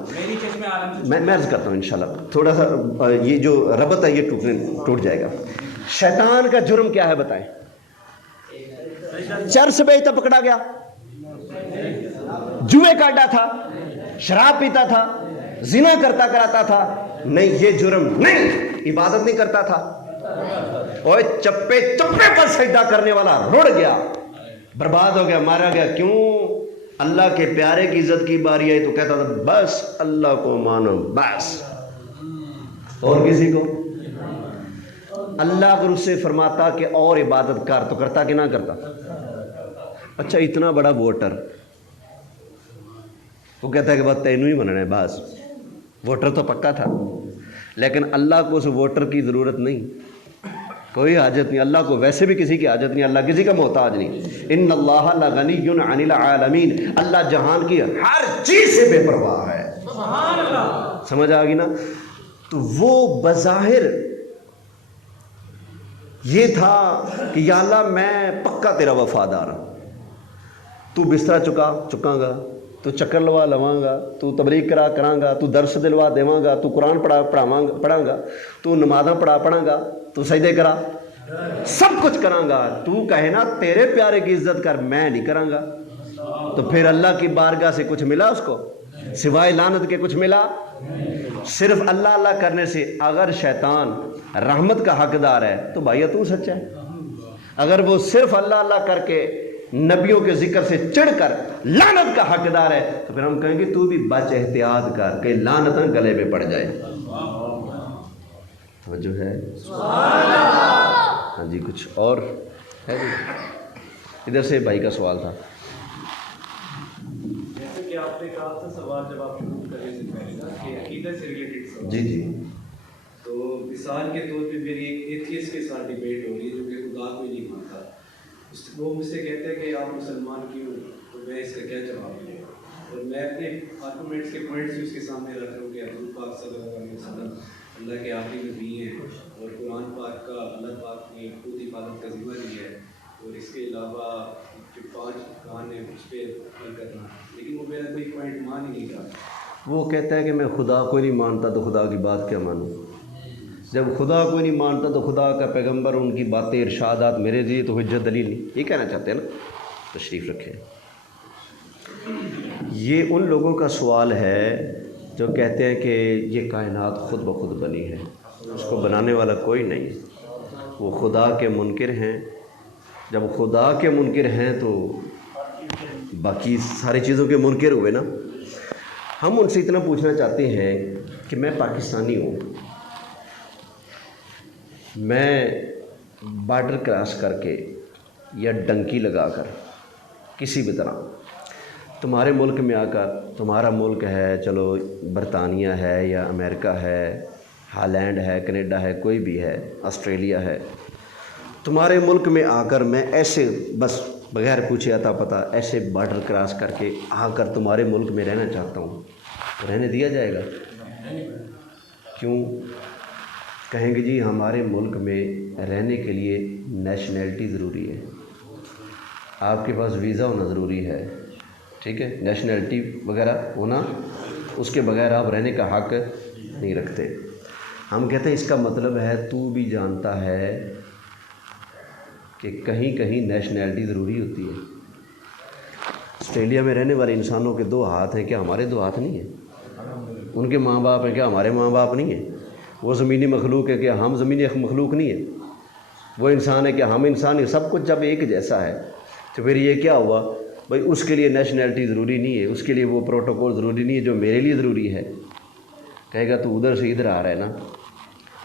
میں عرض کرتا ہوں انشاءاللہ تھوڑا سا یہ جو ربط ہے یہ ٹوٹ جائے گا۔ شیطان کا جرم کیا ہے بتائیں؟ چرس بیچتا پکڑا گیا، جوئے کاٹا تھا، شراب پیتا تھا، زنا کرتا کراتا تھا، نہیں یہ جرم نہیں، عبادت نہیں کرتا تھا، اور چپے پر سجدہ کرنے والا رڑ گیا، برباد ہو گیا، مارا گیا۔ کیوں؟ اللہ کے پیارے کی عزت کی باری آئی تو کہتا تھا بس اللہ کو مانو بس، اور کسی کو اللہ اگر اس سے فرماتا کہ اور عبادت کر تو کرتا کہ نہ کرتا؟ اچھا اتنا بڑا ووٹر وہ کہتا ہے کہ بس تینوں ہی مننا ہے، بس ووٹر تو پکا تھا، لیکن اللہ کو اس ووٹر کی ضرورت نہیں، کوئی حاجت نہیں، اللہ کو ویسے بھی کسی کی حاجت نہیں، اللہ کسی کا محتاج نہیں۔ ان اللہ لغنی عن العالمین، اللہ جہان کی ہر چیز سے بے پرواہ ہے، سبحان اللہ، سمجھ آ گئی نا؟ تو وہ بظاہر یہ تھا کہ یا اللہ میں پکا تیرا وفادار ہوں، تو بستر چکاں گا، تو چکر لوا لواں گا، تو تبلیغ کراں گا، تو درس دلوا دیواں گا، تو قرآن پڑھاں گا، تو نمازاں پڑھاں گا، تو سجدے کرا، سب کچھ کراں گا، تو کہے نا تیرے پیارے کی عزت کر، میں نہیں کراں گا، تو پھر اللہ کی بارگاہ سے کچھ ملا اس کو سوائے لعنت کے؟ کچھ ملا؟ صرف اللہ اللہ کرنے سے اگر شیطان رحمت کا حقدار ہے تو بھائی تو سچا ہے، اگر وہ صرف اللہ اللہ کر کے نبیوں کے ذکر سے چڑھ کر لعنت کا حقدار ہے تو پھر ہم کہیں گے تو بھی بچ احتیاط کر کہ لعنت گلے میں پڑ جائے۔ توجہ ہے؟ ہاں جی، کچھ اور ہے جی؟ ادھر سے بھائی کا سوال تھا۔ جیسے کہ آپ نے کہا تھا سوال جب آپ شروع کرنے سے پہلے نا کہ عقیدت سے ریلیٹڈ سوال، جی جی، تو مثال کے طور پہ میری ایک ایتھیسٹ کے ساتھ ڈیبیٹ ہو رہی ہے جو کہ خدا کو ہی نہیں مانتا، وہ مجھ سے کہتے ہیں کہ آپ مسلمان کیوں، تو میں اس کا کیا جواب دوں؟ اور میں اپنے آرگومنٹس کے پوائنٹس بھی اس کے سامنے رکھ رہا ہوں کہ حضور پاک صلی اللہ علیہ وسلم اللہ کے آخری نبی ہیں، اور قرآن پاک کا اللہ پاک نے خود حفاظت کا ذمہ لیا ہے، اور اس کے علاوہ جو 5 کان ہیں اس پہ عمل کرنا، لیکن وہ میرا کوئی پوائنٹ مان ہی نہیں رہا۔ وہ کہتا ہے کہ میں خدا کو نہیں مانتا تو خدا کی بات کیا مانوں؟ جب خدا کو نہیں مانتا تو خدا کا پیغمبر ان کی باتیں ارشادات میرے لیے تو حجت دلیل نہیں، یہ کہنا چاہتے ہیں نا؟ تشریف رکھیں۔ یہ ان لوگوں کا سوال ہے جو کہتے ہیں کہ یہ کائنات خود بخود بنی ہے، اس کو بنانے والا کوئی نہیں، وہ خدا کے منکر ہیں۔ جب خدا کے منکر ہیں تو باقی ساری چیزوں کے منکر ہوئے نا۔ ہم ان سے اتنا پوچھنا چاہتے ہیں کہ میں پاکستانی ہوں، میں بارڈر کراس کر کے یا ڈنکی لگا کر کسی بھی طرح تمہارے ملک میں آ کر، تمہارا ملک ہے چلو برطانیہ ہے یا امریکہ ہے، ہالینڈ ہے، کینیڈا ہے، کوئی بھی ہے، آسٹریلیا ہے، تمہارے ملک میں آ کر میں ایسے بس بغیر پوچھے عطا پتہ ایسے بارڈر کراس کر کے آ کر تمہارے ملک میں رہنا چاہتا ہوں، تو رہنے دیا جائے گا؟ کیوں؟ کہیں گے جی ہمارے ملک میں رہنے کے لیے نیشنلٹی ضروری ہے، آپ کے پاس ویزا ہونا ضروری ہے، ٹھیک ہے، نیشنلٹی وغیرہ ہونا، اس کے بغیر آپ رہنے کا حق نہیں رکھتے۔ ہم کہتے ہیں اس کا مطلب ہے تو بھی جانتا ہے کہ کہیں کہیں نیشنلٹی ضروری ہوتی ہے۔ آسٹریلیا میں رہنے والے انسانوں کے 2 ہاتھ ہیں، کیا ہمارے 2 ہاتھ نہیں ہیں؟ ان کے ماں باپ ہیں، کیا ہمارے ماں باپ نہیں ہیں؟ وہ زمینی مخلوق ہے، کیا ہم زمینی مخلوق نہیں ہیں؟ وہ انسان ہے، کیا ہم انسان ہیں؟ سب کچھ جب ایک جیسا ہے تو پھر یہ کیا ہوا بھائی؟ اس کے لیے نیشنلٹی ضروری نہیں ہے، اس کے لیے وہ پروٹوکول ضروری نہیں ہے جو میرے لیے ضروری ہے۔ کہے گا تو ادھر سے ادھر آ رہا ہے نا،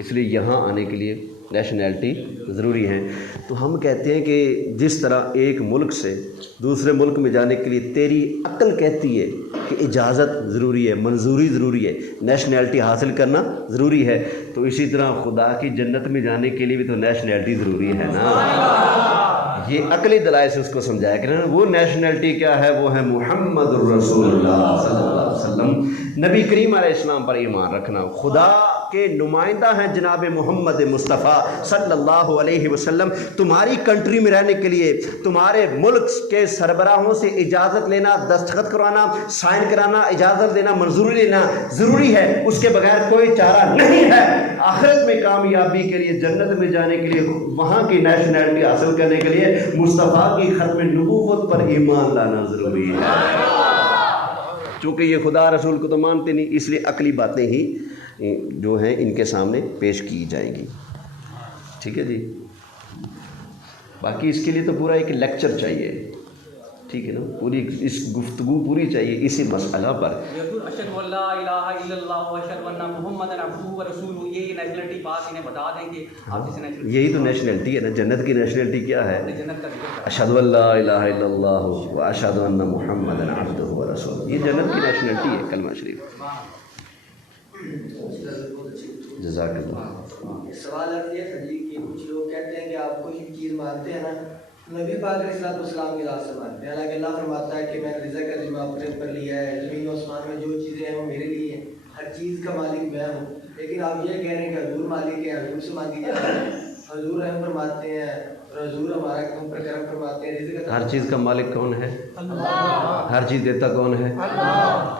اس لیے یہاں آنے کے لیے نیشنلٹی ضروری ہے۔ تو ہم کہتے ہیں کہ جس طرح ایک ملک سے دوسرے ملک میں جانے کے لیے تیری عقل کہتی ہے کہ اجازت ضروری ہے، منظوری ضروری ہے، نیشنلٹی حاصل کرنا ضروری ہے، تو اسی طرح خدا کی جنت میں جانے کے لیے بھی تو نیشنلٹی ضروری ہے نا۔ یہ عقلی دلائل سے اس کو سمجھایا کہ وہ نیشنلٹی کیا ہے؟ وہ ہے محمد الرسول اللہ صلی اللہ علیہ وسلم، نبی کریم علیہ السلام پر ایمان رکھنا۔ خدا کے نمائندہ ہیں جناب محمد مصطفیٰ صلی اللہ علیہ وسلم، تمہاری کنٹری میں رہنے کے لیے تمہارے ملک کے سربراہوں سے اجازت لینا، دستخط کروانا، سائن کرانا، اجازت دینا، منظوری لینا ضروری ہے، اس کے بغیر کوئی چارہ نہیں ہے۔ آخرت میں کامیابی کے لیے، جنت میں جانے کے لیے، وہاں کی نیشنلٹی حاصل کرنے کے لیے مصطفیٰ کی ختم نبوت پر ایمان لانا ضروری ہے۔ چونکہ یہ خدا رسول کو تو مانتے نہیں، اس لیے عقلی باتیں ہی جو ہیں ان کے سامنے پیش کی جائیں گی، ٹھیک ہے جی۔ باقی اس کے لیے تو پورا ایک لیکچر چاہیے، ٹھیک ہے نا، پوری اس گفتگو پوری چاہیے اسی مسئلہ پر. اشہد ان لا الہ الا اللہ و اشہد ان محمد عبدہ و رسولہ، یہ نیشنلٹی بات انہیں بتا دیں کہ آپ جس نیشنلٹی. یہی تو نیشنلٹی ہے نا. جنت کی نیشنلٹی کیا ہے؟ جنت کا ذکر کریں. اشہد ان لا الہ الا اللہ و اشہد ان محمد عبدہ و رسولہ، یہ جنت کی نیشنلٹی ہے کلمہ شریف. جزاک اللہ. سوال یہ ہے جی کہ کچھ لوگ کہتے ہیں کہ آپ کوئی چیز مانتے ہیں نا، نبی پاک علیہ الصلوۃ والسلام کی ذات سے مانتے ہیں، حالانکہ اللہ فرماتا ہے کہ میں نے رزق کا ذمہ اپنے اوپر لیا ہے، زمین و آسمان میں جو چیزیں ہیں وہ میرے لیے ہیں، ہر چیز کا مالک میں ہوں. لیکن آپ یہ کہہ رہے ہیں کہ حضور مالک ہے، حضور سے مانگی جاتی ہے، حضور رحم فرماتے ہیں اور حضور ہمارا ہم پر کرم فرماتے ہیں. رزق ہر چیز کا مالک کون ہے؟ اللہ. ہر چیز دیتا کون ہے؟ اللہ.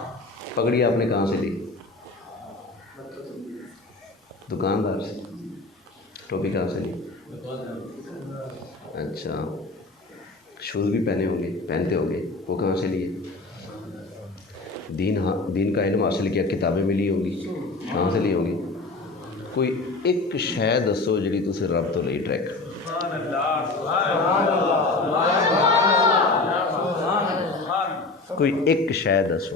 پگڑی آپ نے کہاں سے لی؟ دکاندار سے. ٹوپی کہاں سے لی؟ اچھا. شوز بھی پہنتے ہوں گے، وہ کہاں سے لیے؟ دین کا علم حاصل کیا، کتابیں ملی ہوں گی، کہاں سے لی ہوں گی؟ کوئی ایک شے دسو جڑی تسی رب تو لئی ٹریک. کوئی ایک شے دسو،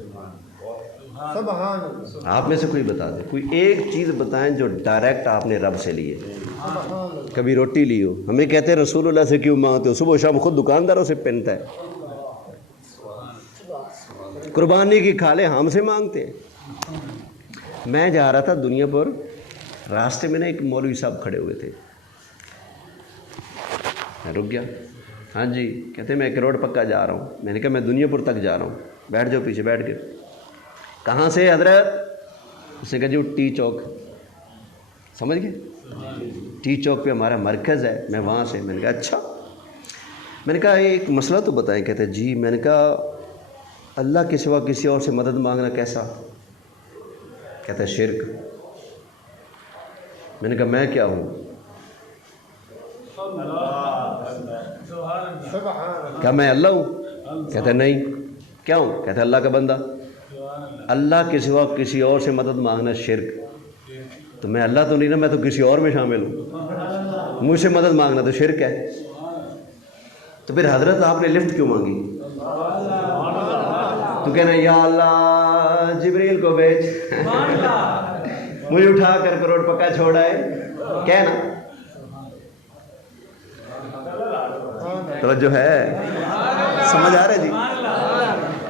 آپ میں سے کوئی بتا دے. کوئی ایک چیز بتائیں جو ڈائریکٹ آپ نے رب سے لی ہے. کبھی روٹی لی ہو، ہمیں کہتے ہیں رسول اللہ سے کیوں مانگتے ہو؟ صبح و شام خود دکانداروں سے پہنتا ہے. قربانی کی کھالے ہم سے مانگتے ہیں. میں جا رہا تھا دنیا پر، راستے میں نا ایک مولوی صاحب کھڑے ہوئے تھے. میں رک گیا. ہاں جی. کہتے ہیں میں کروڑ پکا جا رہا ہوں. میں نے کہا میں دنیا پور تک جا رہا ہوں. بیٹھ جاؤ پیچھے بیٹھ کے. کہاں سے حضرت؟ اس نے کہا جی ٹی چوک. سمجھ گئے؟ ٹی چوک پہ ہمارا مرکز ہے، میں وہاں سے. میں نے کہا اچھا. میں نے کہا ایک مسئلہ تو بتائیں. کہتے ہیں جی. میں نے کہا اللہ کے سوا کسی اور سے مدد مانگنا کیسا؟ کہتا ہے شرک. میں نے کہا میں کیا ہوں؟ کیا میں اللہ ہوں؟ کہتا ہے نہیں. کیا ہوں؟ کہتا ہے اللہ کا بندہ. اللہ کے سوا کسی اور سے مدد مانگنا شرک. تو میں اللہ تو نہیں نا، میں تو کسی اور میں شامل ہوں. مجھ سے مدد مانگنا تو شرک ہے. تو پھر حضرت آپ نے لفٹ کیوں مانگی؟ تو کہنا یا اللہ جبریل کو بھیج مجھے اٹھا کر کروڑ پکا چھوڑا ہے. کہنا توجہ ہے؟ سمجھ آ رہا ہے جی؟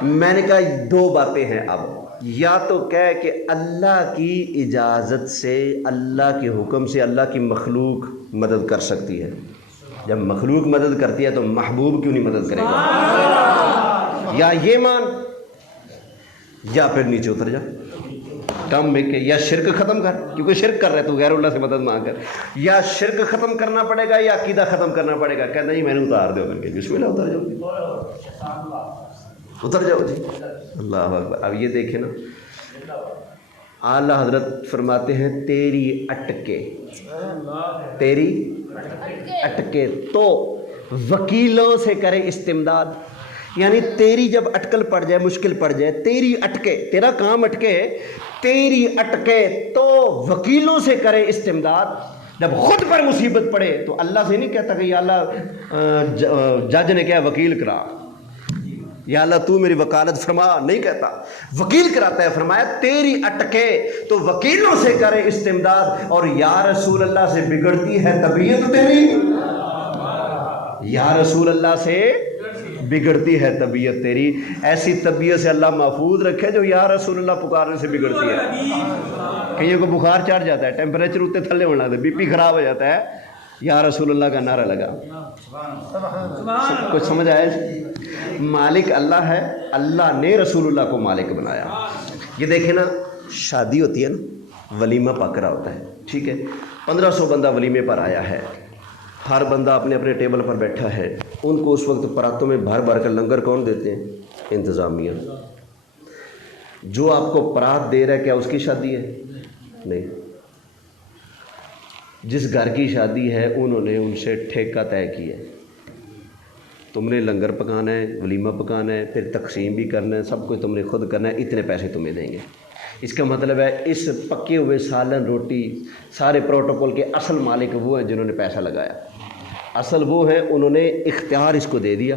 میں نے کہا دو باتیں ہیں. اب یا تو کہہ کہ اللہ کی اجازت سے، اللہ کے حکم سے اللہ کی مخلوق مدد کر سکتی ہے. جب مخلوق مدد کرتی ہے تو محبوب کیوں نہیں مدد کرے گا؟ یا یہ مان، یا پھر نیچے اتر جا. کم میں کہ یا شرک ختم کر، کیونکہ شرک کر رہے تو غیر اللہ سے مدد مانگ کر. یا شرک ختم کرنا پڑے گا یا عقیدہ ختم کرنا پڑے گا. کہتا نہیں میں نے اتار دو کر کے. بسم اللہ اتر جاؤ، اتر جاؤ جی. اللہ اکبر. اب یہ دیکھیں نا، اعلیٰ حضرت فرماتے ہیں تیری اٹکے، تیری اٹکے تو وکیلوں سے کرے استمداد. یعنی تیری جب اٹکل پڑ جائے، مشکل پڑ جائے، تیری اٹکے، تیرا کام اٹکے، تیری اٹکے تو وکیلوں سے کرے استمداد. جب خود پر مصیبت پڑے تو اللہ سے نہیں کہتا کہ یا اللہ جج نے کیا وکیل کرا، یا اللہ تو میری وکالت فرما، نہیں کہتا. وکیل کراتا ہے. فرمایا تیری اٹکے تو وکیلوں سے کرے استمداد. اور یا رسول اللہ سے بگڑتی ہے طبیعت تیری، یا رسول اللہ سے بگڑتی ہے طبیعت تیری. ایسی طبیعت سے اللہ محفوظ رکھے جو یا رسول اللہ پکارنے سے بگڑتی ہے. کئیوں کو بخار چڑھ جاتا ہے، ٹیمپریچر اتنے تھلے ہونا تھا، بی پی خراب ہو جاتا ہے، یا رسول اللہ کا نعرہ لگا. کچھ سمجھ آیا؟ مالک اللہ ہے، اللہ نے رسول اللہ کو مالک بنایا. یہ دیکھیں نا، شادی ہوتی ہے نا، ولیمہ پکرا ہوتا ہے، ٹھیک ہے. 1500 بندہ ولیمے پر آیا ہے. ہر بندہ اپنے اپنے ٹیبل پر بیٹھا ہے. ان کو اس وقت پراتوں میں بھر بھر کر لنگر کون دیتے ہیں؟ انتظامیہ. جو آپ کو پرات دے رہا ہے کیا اس کی شادی ہے؟ نہیں. جس گھر کی شادی ہے انہوں نے ان سے ٹھیکہ طے کیا ہے، تم نے لنگر پکانا ہے، ولیمہ پکانا ہے، پھر تقسیم بھی کرنا ہے، سب کچھ تم نے خود کرنا ہے، اتنے پیسے تمہیں دیں گے. اس کا مطلب ہے اس پکے ہوئے سالن روٹی سارے پروٹوکول کے اصل مالک وہ ہیں جنہوں نے پیسہ لگایا. اصل وہ ہیں، انہوں نے اختیار اس کو دے دیا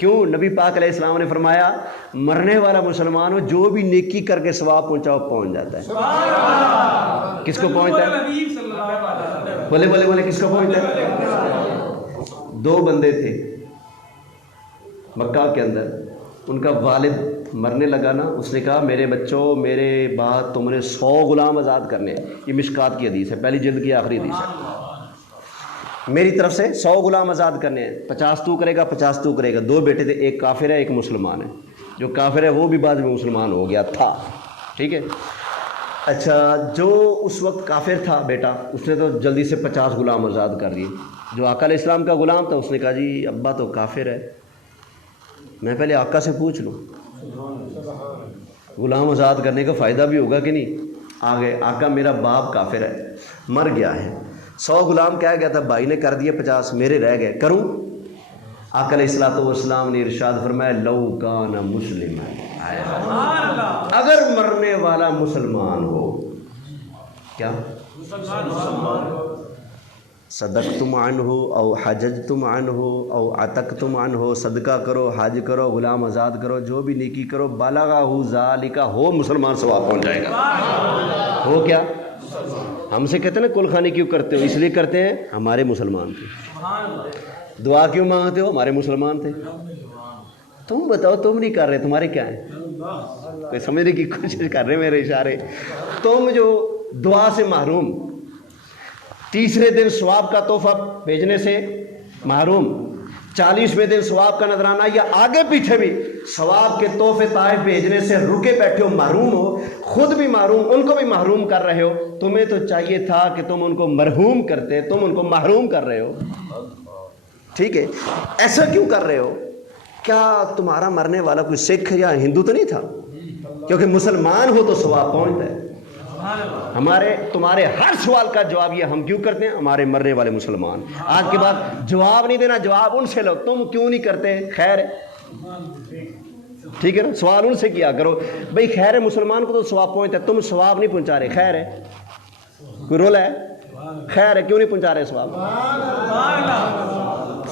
کیوں؟ نبی پاک علیہ السلام نے فرمایا مرنے والا مسلمان ہو جو بھی نیکی کر کے ثواب پہنچاؤ پہنچ جاتا ہے۔ کس کو پہنچتا ہے؟ بولے بولے بولے کس کو پہنچتا ہے؟ 2 بندے تھے مکہ کے اندر، ان کا والد مرنے لگا نا، اس نے کہا میرے بچوں میرے بعد تم نے 100 غلام آزاد کرنے ہیں۔ یہ مشکات کی حدیث ہے، پہلی جلد کی آخری حدیث ہے۔ میری طرف سے 100 غلام آزاد کرنے ہیں، 50 تو کرے گا 50 تو کرے گا۔ 2 بیٹے تھے، ایک کافر ہے ایک مسلمان ہے۔ جو کافر ہے وہ بھی بعد میں مسلمان ہو گیا تھا، ٹھیک ہے۔ اچھا، جو اس وقت کافر تھا بیٹا، اس نے تو جلدی سے 50 غلام آزاد کر دیے۔ جو آقا علیہ السلام کا غلام تھا اس نے کہا جی ابا تو کافر ہے، میں پہلے آقا سے پوچھ لوں، غلام آزاد کرنے کا فائدہ بھی ہوگا کہ نہیں۔ آگے آقا میرا باپ کافر ہے، مر گیا ہے، 100 غلام کہہ گیا تھا، بھائی نے کر دیے 50، میرے رہ گئے، کروں؟ آقا علیہ الصلوۃ والسلام نے ارشاد فرمایا لو کان مسلم، اگر مرنے والا مسلمان ہو، کیا صدقتم عنہ او حججتم عنہ او عتقتم عنہ، صدقہ کرو، حج کرو، غلام آزاد کرو، جو بھی نیکی کرو، بالغہ ذالک، ہو مسلمان ثواب پہنچ جائے گا۔ ہو کیا؟ ہم سے کہتے ہیں نا کل خانی کیوں کرتے ہو؟ اس لیے کرتے ہیں ہمارے مسلمان تھے۔ دعا کیوں مانگتے ہو؟ ہمارے مسلمان تھے۔ تم بتاؤ، تم نہیں کر رہے، تمہارے کیا ہیں؟ کوئی سمجھنے کی کوشش کر رہے میرے اشارے۔ تم جو دعا سے محروم، تیسرے دن ثواب کا تحفہ بھیجنے سے محروم، 40ویں دن ثواب کا نذرانہ یا آگے پیچھے بھی ثواب کے تحفے تحائف بھیجنے سے رکے بیٹھے ہو، محروم ہو، خود بھی محروم، ان کو بھی محروم کر رہے ہو۔ تمہیں تو چاہیے تھا کہ تم ان کو مرحوم کرتے، تم ان کو محروم کر رہے ہو، ٹھیک ہے۔ ایسا کیوں کر رہے ہو؟ کیا تمہارا مرنے والا کوئی سکھ یا ہندو تو نہیں تھا؟ کیونکہ مسلمان ہو تو ثواب پہنچتا ہے۔ تمہارے ہر سوال کا جواب یہ ہم کیوں کرتے ہیں؟ ہمارے مرنے والے مسلمان۔ آج کے بعد جواب نہیں دینا، جواب ان سے لو، تم کیوں نہیں کرتے؟ خیر ہے، ٹھیک ہے نا، سوال ان سے کیا کرو بھئی، خیر ہے، مسلمان کو تو ثواب پہنچتا ہے، تم ثواب نہیں پہنچا رہے، خیر ہے، کوئی رولا ہے؟ خیر ہے، کیوں نہیں پہنچا رہے ثواب؟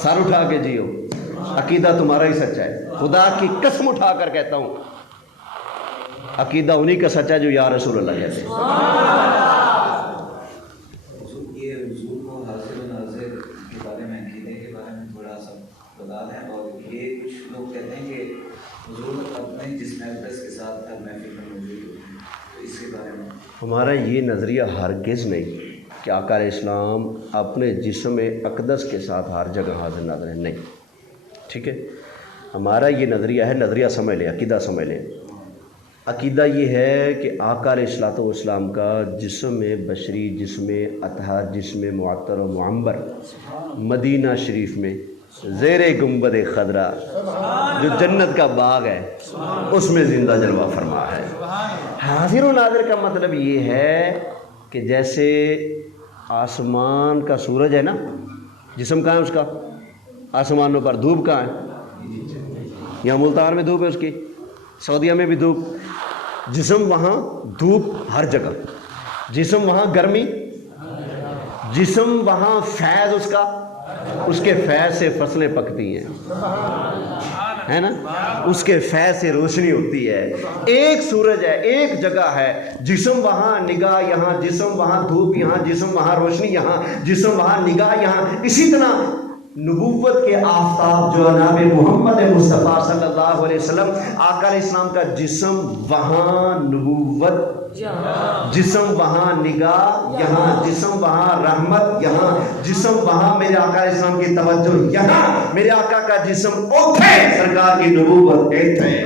سر اٹھا کے جیو، عقیدہ تمہارا ہی سچا ہے، خدا کی قسم اٹھا کر کہتا ہوں، عقیدہ انہی کا سچا ہے جو یا رسول اللہ کہتے ہیں۔ یہ حضور کو حاضر و ناظر کے بارے میں، عقیدے کے بارے میں تھوڑا سا بتا دیں۔ اور یہ کچھ لوگ کہتے ہیں کہ حضور اپنے جسم اقدس کے ساتھ ہر محفل میں موجود ہوتے ہیں، تو اس کے بارے میں ہمارا یہ نظریہ ہرگز نہیں کہ آقا علیہ السلام اپنے جسم اقدس کے ساتھ ہر جگہ حاضر ناظر ہیں، نہیں، ٹھیک ہے۔ ہمارا یہ نظریہ ہے، نظریہ سمجھ لیں، عقیدہ سمجھ لیں۔ عقیدہ یہ ہے کہ آقا علیہ الصلوۃ والسلام کا جسم بشری، جسم اطہر، جسم معطر و معمر مدینہ شریف میں زیر گنبد خضرا جو جنت کا باغ ہے اس میں زندہ جلوہ فرما ہے۔ حاضر و ناظر کا مطلب یہ ہے کہ جیسے آسمان کا سورج ہے نا، جسم کہاں ہے اس کا؟ آسمانوں پر۔ دھوپ کہاں ہے؟ یہاں ملتان میں دھوپ ہے اس کی، سعودیہ میں بھی دھوپ، جسم وہاں، دھوپ ہر جگہ، جسم وہاں، گرمی، جسم وہاں، فیض اس کا، اس کے فیض سے فصلیں پکتی ہیں، ہے نا، اس کے فیض سے روشنی ہوتی ہے۔ ایک سورج ہے، ایک جگہ ہے، جسم وہاں، نگاہ یہاں، جسم وہاں، دھوپ یہاں، جسم وہاں، روشنی یہاں، جسم وہاں، نگاہ یہاں۔ اسی طرح نبوت کے آفتاب جو جناب محمد مصطفیٰ صلی اللہ علیہ وسلم، آقا علیہ السلام کا جسم وہاں، نبوت جسم وہاں، نگاہ یہاں، جسم وہاں، رحمت یہاں، جسم وہاں، میرے آقا علیہ السلام کی توجہ یہاں، میرے آقا کا جسم اوتھے، سرکار کی نبوت ایتھے۔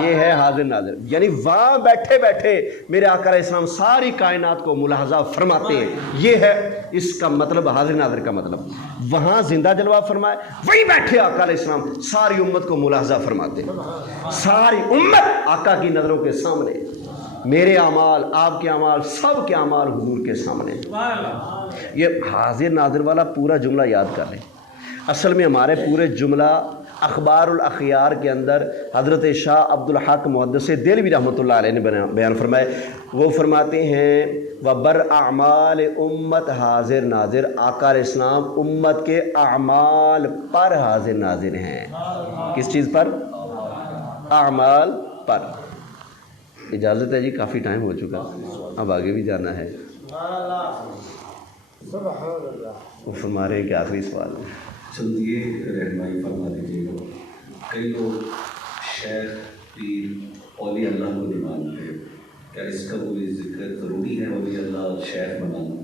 یہ ہے حاضر ناظر، یعنی وہاں بیٹھے بیٹھے میرے آقا علیہ السلام ساری کائنات کو ملاحظہ فرماتے ہیں۔ یہ ہے اس کا مطلب، حاضر ناظر کا مطلب۔ وہاں زندہ جلوہ فرمائے، وہی بیٹھے آقا علیہ السلام ساری امت کو ملاحظہ فرماتے ہیں۔ ساری امت آقا کی نظروں کے سامنے، میرے اعمال، آپ کے اعمال، سب کے اعمال حضور کے سامنے۔ یہ حاضر ناظر والا پورا جملہ یاد کر لیں۔ اصل میں ہمارے پورے جملہ اخبار الاخیار کے اندر حضرت شاہ عبد الحق محدث دہلوی رحمۃ اللہ علیہ نے بیان فرمائے۔ وہ فرماتے ہیں وبر اعمال امت حاضر ناظر، آقا علیہ السلام امت کے اعمال پر حاضر ناظر ہیں۔ کس چیز پر؟ اعمال پر۔ اجازت ہے جی، کافی ٹائم ہو چکا، اب آگے بھی جانا ہے۔ وہ فرما رہے ہیں کہ آخری سوال ہے۔ چل یہ رہنمائی فرما دیجیے گا، کئی لوگ شیخ پیر اولیاء اللہ کو نہیں مانتے، کیا اس کا کوئی ذکر ضروری ہے اولیاء اللہ شیخ بنانا؟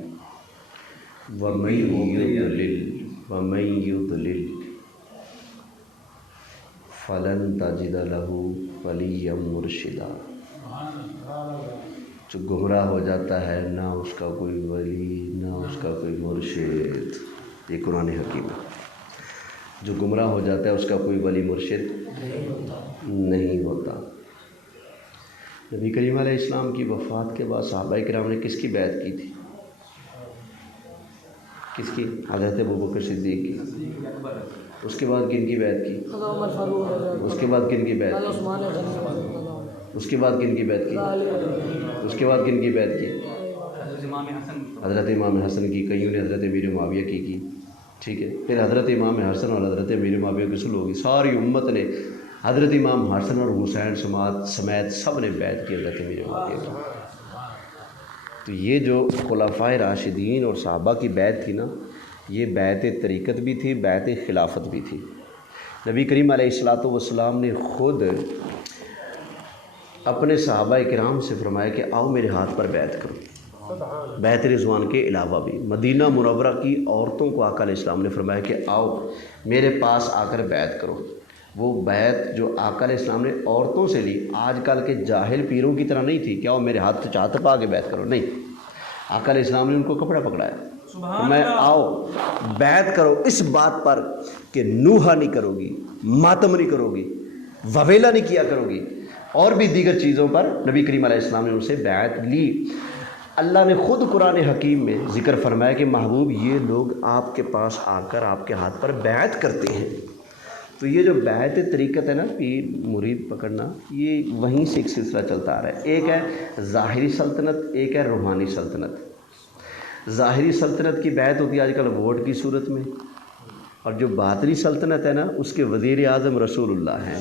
وَمَن يُضْلِلْ فَلَن تَجِدَ لَهُ وَلِيًّا مُرْشِدًا۔ جو گمراہ ہو جاتا ہے نہ اس کا کوئی ولی نہ اس کا کوئی مرشد، یہ قرآن حکیم ہے۔ جو گمراہ ہو جاتا ہے اس کا کوئی ولی مرشد نہیں ہوتا۔ نبی کریم علیہ السلام کی وفات کے بعد صحابہ کرام نے کس کی بیعت کی تھی؟ کس کی؟ حضرت ابوبکر صدیق کی۔ اس کے بعد کن کی بیعت کی؟ اس کے بعد کن کی بیعت کی؟ اس کے بعد کن کی بیعت کی؟ اس کے بعد کن کی بیعت کی؟ حضرت امام حسن کی، کئیوں نے حضرت امیر معاویہ کی، ٹھیک ہے۔ پھر حضرت امام حسن اور حضرت امیر معاویہ کی صلح ہوگی، ساری امت نے حضرت امام حسن اور حسین سمیت سب نے بیعت کی حضرت امیر معاویہ کی۔ تو یہ جو خلفائے راشدین اور صحابہ کی بیعت تھی نا، یہ بیعت طریقت بھی تھی، بیعت خلافت بھی تھی۔ نبی کریم علیہ السلام نے خود اپنے صحابہ کرام سے فرمایا کہ آؤ میرے ہاتھ پر بیعت کرو۔ بیعت رضوان کے علاوہ بھی مدینہ منورہ کی عورتوں کو آقا علیہ السلام نے فرمایا کہ آؤ میرے پاس آ کر بیعت کرو۔ وہ بیعت جو آقا علیہ السلام نے عورتوں سے لی، آج کل کے جاہل پیروں کی طرح نہیں تھی کہ آؤ میرے ہاتھ چاہت پا کے بیعت کرو، نہیں۔ آقا علیہ السلام نے ان کو کپڑا پکڑایا، میں آؤ بیعت کرو اس بات پر کہ نوحہ نہیں کرو گی، ماتم نہیں کرو گی، وویلا نہیں کیا کرو گی، اور بھی دیگر چیزوں پر نبی کریم علیہ السلام نے ان سے بیعت لی۔ اللہ نے خود قرآن حکیم میں ذکر فرمایا کہ محبوب یہ لوگ آپ کے پاس آ کر آپ کے ہاتھ پر بیعت کرتے ہیں۔ تو یہ جو بیعت طریقت ہے نا، پیر مرید پکڑنا، یہ وہیں سے ایک سلسلہ چلتا آ رہا ہے۔ ایک ہے ظاہری سلطنت، ایک ہے روحانی سلطنت۔ ظاہری سلطنت کی بیعت ہوتی ہے آج کل ووٹ کی صورت میں، اور جو باطنی سلطنت ہے نا اس کے وزیر اعظم رسول اللہ ہیں۔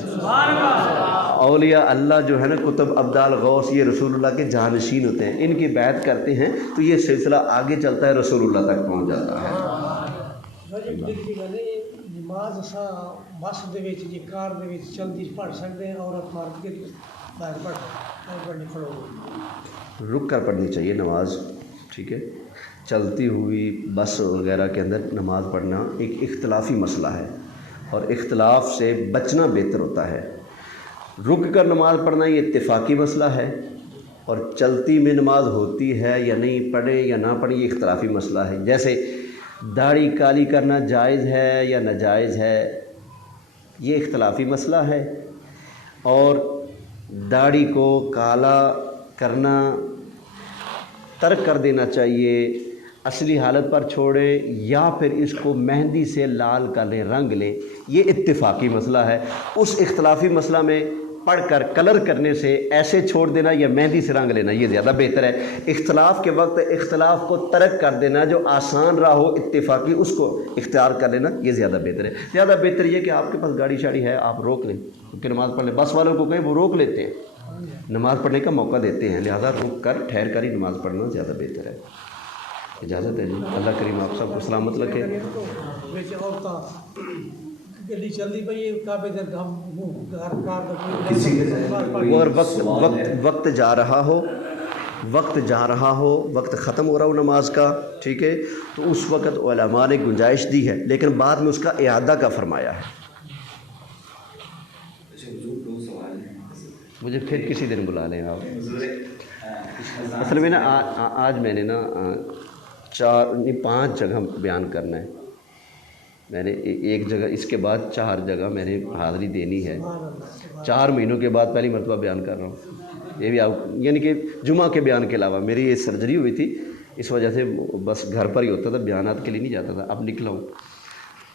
اولیاء اللہ جو ہے نا، قطب ابدال غوث، یہ رسول اللہ کے جانشین ہوتے ہیں، ان کی بیعت کرتے ہیں تو یہ سلسلہ آگے چلتا ہے، رسول اللہ تک پہنچ جاتا ہے۔ نماز مسجد دے وچ جی کار دے وچ چلدی پڑھ سکتے ہیں، عورت مرد کے باہر پڑھنے کھڑو رک کر پڑھنی چاہیے نماز، ٹھیک ہے۔ چلتی ہوئی بس وغیرہ کے اندر نماز پڑھنا ایک اختلافی مسئلہ ہے، اور اختلاف سے بچنا بہتر ہوتا ہے۔ رک کر نماز پڑھنا یہ اتفاقی مسئلہ ہے، اور چلتی میں نماز ہوتی ہے یا نہیں، پڑھیں یا نہ پڑھیں، یہ اختلافی مسئلہ ہے۔ جیسے داڑھی کالی کرنا جائز ہے یا ناجائز ہے، یہ اختلافی مسئلہ ہے، اور داڑھی کو کالا کرنا ترک کر دینا چاہیے، اصلی حالت پر چھوڑیں، یا پھر اس کو مہندی سے لال کر لیں، رنگ لیں، یہ اتفاقی مسئلہ ہے۔ اس اختلافی مسئلہ میں پڑھ کر کلر کرنے سے ایسے چھوڑ دینا یا مہندی سے رنگ لینا یہ زیادہ بہتر ہے۔ اختلاف کے وقت اختلاف کو ترک کر دینا، جو آسان راہ ہو اتفاقی اس کو اختیار کر لینا یہ زیادہ بہتر ہے۔ زیادہ بہتر یہ کہ آپ کے پاس گاڑی شاڑی ہے، آپ روک لیں کیونکہ نماز پڑھ لیں۔ بس والوں کو کہیں وہ روک لیتے ہیں، نماز پڑھنے کا موقع دیتے ہیں، لہذا رک کر ٹھہر کر ہی نماز پڑھنا زیادہ بہتر ہے۔ اجازت ہے جی، اللہ کریم آپ سب کو سلامت رکھے۔ گلی چلتی پئی کعبے دے ہم اور وقت جا رہا ہو، وقت ختم ہو رہا ہو نماز کا، ٹھیک ہے، تو اس وقت علماء نے گنجائش دی ہے، لیکن بعد میں اس کا اعادہ کا فرمایا ہے۔ مجھے پھر کسی دن بلا لیں آپ۔ اصل میں نا آج میں نے نا 5 جگہ بیان کرنا ہے، میں نے ایک جگہ، اس کے بعد 4 جگہ میں نے حاضری دینی ہے، 4 مہینوں کے بعد پہلی مرتبہ بیان کر رہا ہوں۔ یہ بھی آپ یعنی کہ جمعہ کے بیان کے علاوہ میری یہ سرجری ہوئی تھی، اس وجہ سے بس گھر پر ہی ہوتا تھا، بیانات کے لیے نہیں جاتا تھا، اب نکلا ہوں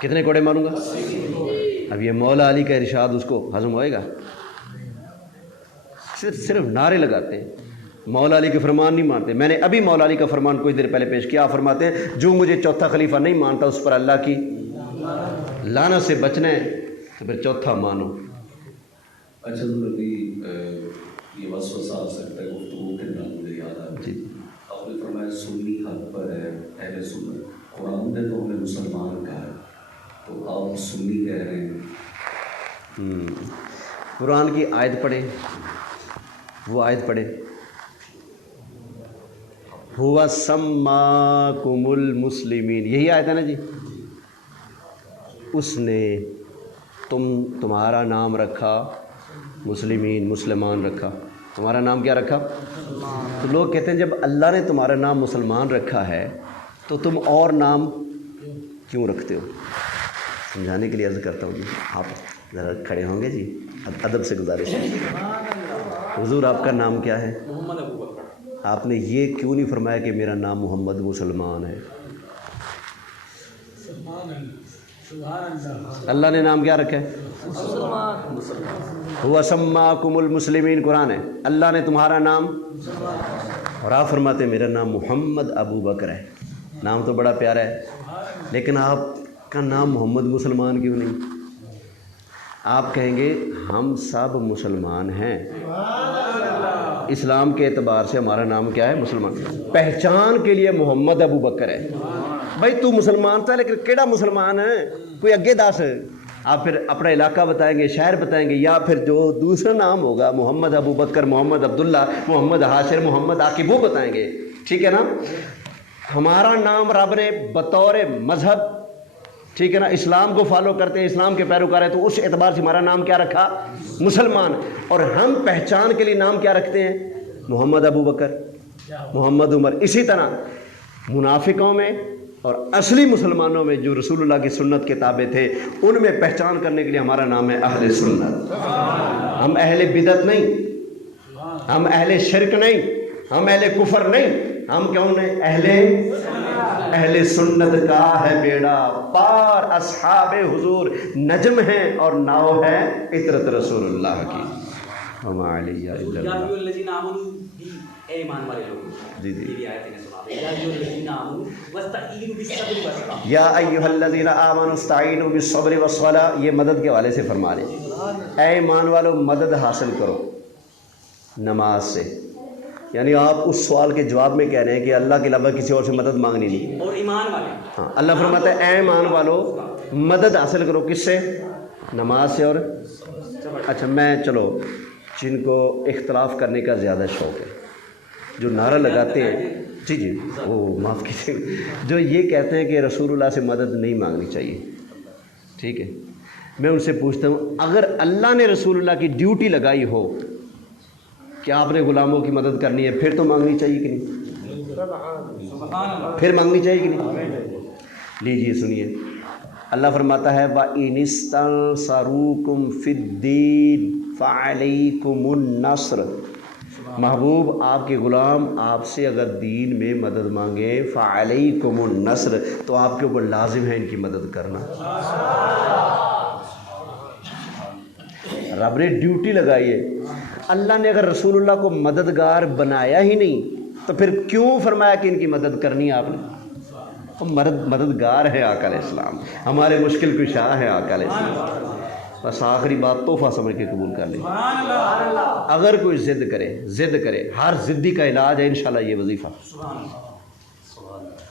کتنے کوڑے ماروں گا؟ اب یہ مولا علی کا ارشاد اس کو ہضم ہوئے گا؟ صرف نعرے لگاتے ہیں، مولا علی کے فرمان نہیں مانتے۔ میں نے ابھی مولا علی کا فرمان کچھ دیر پہلے پیش کیا، فرماتے ہیں جو مجھے چوتھا خلیفہ نہیں مانتا اس پر اللہ کی لعنت سے بچنا ہے تو پھر چوتھا مانو۔ اچھا حضور ابھی یہ وسوسہ آ سکتا ہے گفتگو کے دوران مجھے یاد آ جی آپ نے فرمایا سنی حق پر ہے اہل سنت، قرآن نے تو ہمیں مسلمان کہا ہے، تو آپ سنی کہہ رہے ہیں۔ قرآن کی آیت پڑھیں، وہ آیت پڑھیں، ہوا سماکم المسلمین، یہی آیت ہے نا جی، اس نے تمہارا نام رکھا مسلمین، مسلمان رکھا، تمہارا نام کیا رکھا؟ تو لوگ کہتے ہیں جب اللہ نے تمہارا نام مسلمان رکھا ہے تو تم اور نام کیوں رکھتے ہو؟ سمجھانے کے لیے عرض کرتا ہوں جی، آپ ذرا کھڑے ہوں گے جی، ادب سے گزارش ہے۔ حضور آپ کا نام کیا ہے؟ محمد ابو بکر۔ آپ نے یہ کیوں نہیں فرمایا کہ میرا نام محمد مسلمان ہے؟ اللہ نے نام کیا رکھا ہے؟ ہوا سماکم المسلمین، قرآن ہے، اللہ نے تمہارا نام، اور آپ فرماتے ہیں میرا نام محمد ابو بکر ہے۔ نام تو بڑا پیارا ہے، لیکن آپ کا نام محمد مسلمان کیوں نہیں؟ آپ کہیں گے ہم سب مسلمان ہیں، اسلام کے اعتبار سے ہمارا نام کیا ہے؟ مسلمان۔ پہچان کے لیے محمد ابو بکر ہے، بھائی تو مسلمان تھا لیکن کیڑا مسلمان ہے؟ کوئی اگے دس، آپ پھر اپنا علاقہ بتائیں گے، شہر بتائیں گے، یا پھر جو دوسرا نام ہوگا محمد ابو بکر، محمد عبداللہ، محمد حاشر، محمد عاقب، وہ بتائیں گے، ٹھیک ہے نا؟ ہمارا نام رب نے بطور مذہب، ٹھیک ہے نا، اسلام کو فالو کرتے ہیں، اسلام کے پیروکار ہیں، تو اس اعتبار سے ہمارا نام کیا رکھا؟ مسلمان۔ اور ہم پہچان کے لیے نام کیا رکھتے ہیں؟ محمد ابو بکر، محمد عمر۔ اسی طرح منافقوں میں اور اصلی مسلمانوں میں جو رسول اللہ کی سنت کے تابع تھے، ان میں پہچان کرنے کے لیے ہمارا نام ہے اہل سنت۔ ہم اہل بدعت نہیں، ہم اہل شرک نہیں، ہم اہل کفر نہیں، ہم کیوں نہیں؟ اہل سنت کا ہے بیڑا پار، اصحاب حضور نجم ہیں اور ناؤ ہے عطرت رسول اللہ کی۔ وما علیہ الا اللہ۔ الذین آمنوا بھی، اے ایمان والے لوگ، جی جی، یہ بھی آیت نے سنا دے، یا ایھا الذین آمنوا واستعینوا بالصبر والصلاۃ، یا ایھا الذین آمنوا استعینوا بالصبر والصلاۃ، یہ مدد کے حوالے سے فرما رہے ہیں، اے ایمان والو مدد حاصل کرو نماز سے۔ یعنی آپ اس سوال کے جواب میں کہہ رہے ہیں کہ اللہ کے علاوہ کسی اور سے مدد مانگنی نہیں، اور ایمان والے، ہاں اللہ فرماتا ہے اے ایمان والو مدد حاصل کرو، کس سے؟ نماز سے۔ اور اچھا میں چلو جن کو اختلاف کرنے کا زیادہ شوق ہے، جو نعرہ لگاتے ہیں، جی جی وہ معاف کیجیے، جو یہ کہتے ہیں کہ رسول اللہ سے مدد نہیں مانگنی چاہیے، ٹھیک ہے، میں ان سے پوچھتا ہوں اگر اللہ نے رسول اللہ کی ڈیوٹی لگائی ہو کہ آپ نے غلاموں کی مدد کرنی ہے، پھر تو مانگنی چاہیے کہ نہیں؟ پھر مانگنی چاہیے کہ نہیں؟ لیجیے سنیے، اللہ فرماتا ہے وَإِنِ اسْتَنصَرُوكُمْ فِي الدِّينِ فَعَلَيْكُمُ النَّصْرُ، محبوب آپ کے غلام آپ سے اگر دین میں مدد مانگیں، فَعَلَيْكُمُ النَّصْرُ، تو آپ کے اوپر لازم ہے ان کی مدد کرنا۔ رب نے ڈیوٹی لگائی ہے، اللہ نے اگر رسول اللہ کو مددگار بنایا ہی نہیں تو پھر کیوں فرمایا کہ ان کی مدد کرنی ہے آپ نے؟ مددگار ہے آقا علیہ السلام، ہمارے مشکل کشا ہے آقا علیہ السلام۔ بس آخری بات تحفہ سمجھ کے قبول کر لیں، اگر کوئی ضد کرے، ہر ضدی کا علاج ہے انشاءاللہ یہ وظیفہ،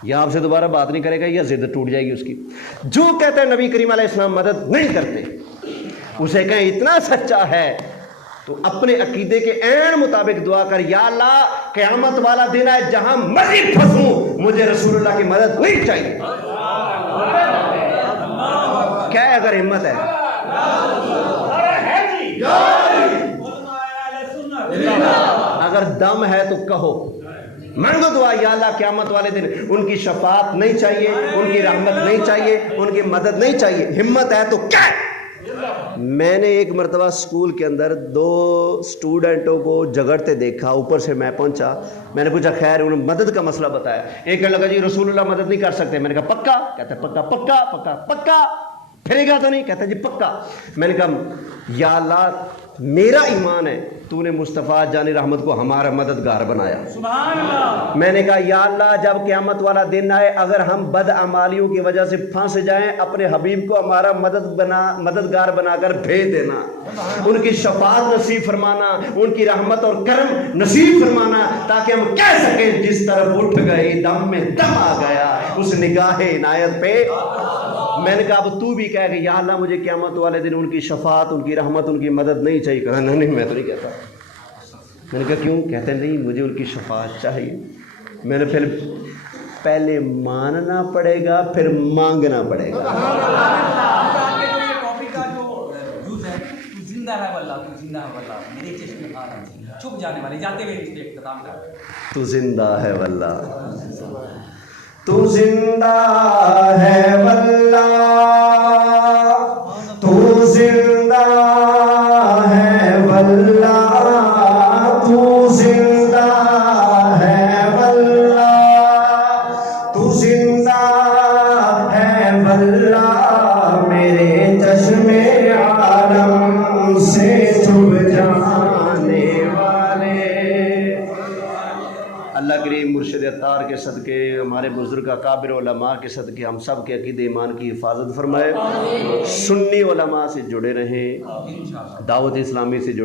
یا آپ سے دوبارہ بات نہیں کرے گا یا ضد ٹوٹ جائے گی اس کی۔ جو کہتے ہیں نبی کریم علیہ السلام مدد نہیں کرتے، اسے کہیں اتنا سچا ہے تو اپنے عقیدے کے عین مطابق دعا کر، یا اللہ قیامت والا دن ہے جہاں مرضی پھنسوں مجھے رسول اللہ کی مدد نہیں چاہیے۔ کیا ہے اگر ہمت ہے؟ اگر دم ہے تو کہو، مانگو دعا، یا اللہ قیامت والے دن ان کی شفاعت نہیں چاہیے، ان کی رحمت نہیں چاہیے، ان کی مدد نہیں چاہیے۔ ہمت ہے تو کیا؟ میں نے ایک مرتبہ اسکول کے اندر 2 اسٹوڈنٹوں کو جگڑتے دیکھا، اوپر سے میں پہنچا، میں نے پوچھا خیر، انہوں نے مدد کا مسئلہ بتایا، ایک کہنے لگا جی رسول اللہ مدد نہیں کر سکتے، میں نے کہا پکا؟ کہتا ہے پکا پکا پکا پکا، پھرے گا تو نہیں؟ کہتا ہے جی پکا۔ میں نے کہا یا اللہ میرا ایمان ہے تو نے مصطفیٰ جان رحمت کو ہمارا مددگار بنایا، سبحان اللہ۔ میں نے کہا یا اللہ جب قیامت والا دن آئے اگر ہم بد اعمالیوں کی وجہ سے پھنس جائیں، اپنے حبیب کو ہمارا مددگار بنا کر بھیج دینا، ان کی شفاعت نصیب فرمانا، ان کی رحمت اور کرم نصیب فرمانا، تاکہ ہم کہہ سکیں جس طرف اٹھ گئے دم میں دم آ گیا اس نگاہ عنایت پہ۔ میں نے کہا اب تو بھی کہہ کہ یا اللہ مجھے قیامت والے دن ان کی شفاعت، ان کی رحمت، ان کی مدد نہیں چاہیے۔ کہا نہیں میں تو نہیں کہتا۔ میں نے کہا کیوں؟ کہتے نہیں مجھے ان کی شفاعت چاہیے۔ میں نے پھر پہلے ماننا پڑے گا پھر مانگنا پڑے گا۔ زندہ ہے واللہ، تو زندہ ہے واللہ، میرے چشم خار چھپ جانے والے جاتے ہوئے اس پہ اختتام کر، تو زندہ ہے واللہ، تو زندہ ہے واللہ، تو زندہ ہے واللہ، تو زندہ ہے واللہ، تو زندہ ہے واللہ، میرے چشم عالم سے چھپ جانے والے۔ اللہ کریم مرشد اتار کے صدقے، ہمارے بزرگ اکابر علماء کے صدقے ہم سب کے عقیدہ ایمان کی حفاظت فرمائے، سنی علماء سے جڑے رہیں، دعوت اسلامی سے جڑے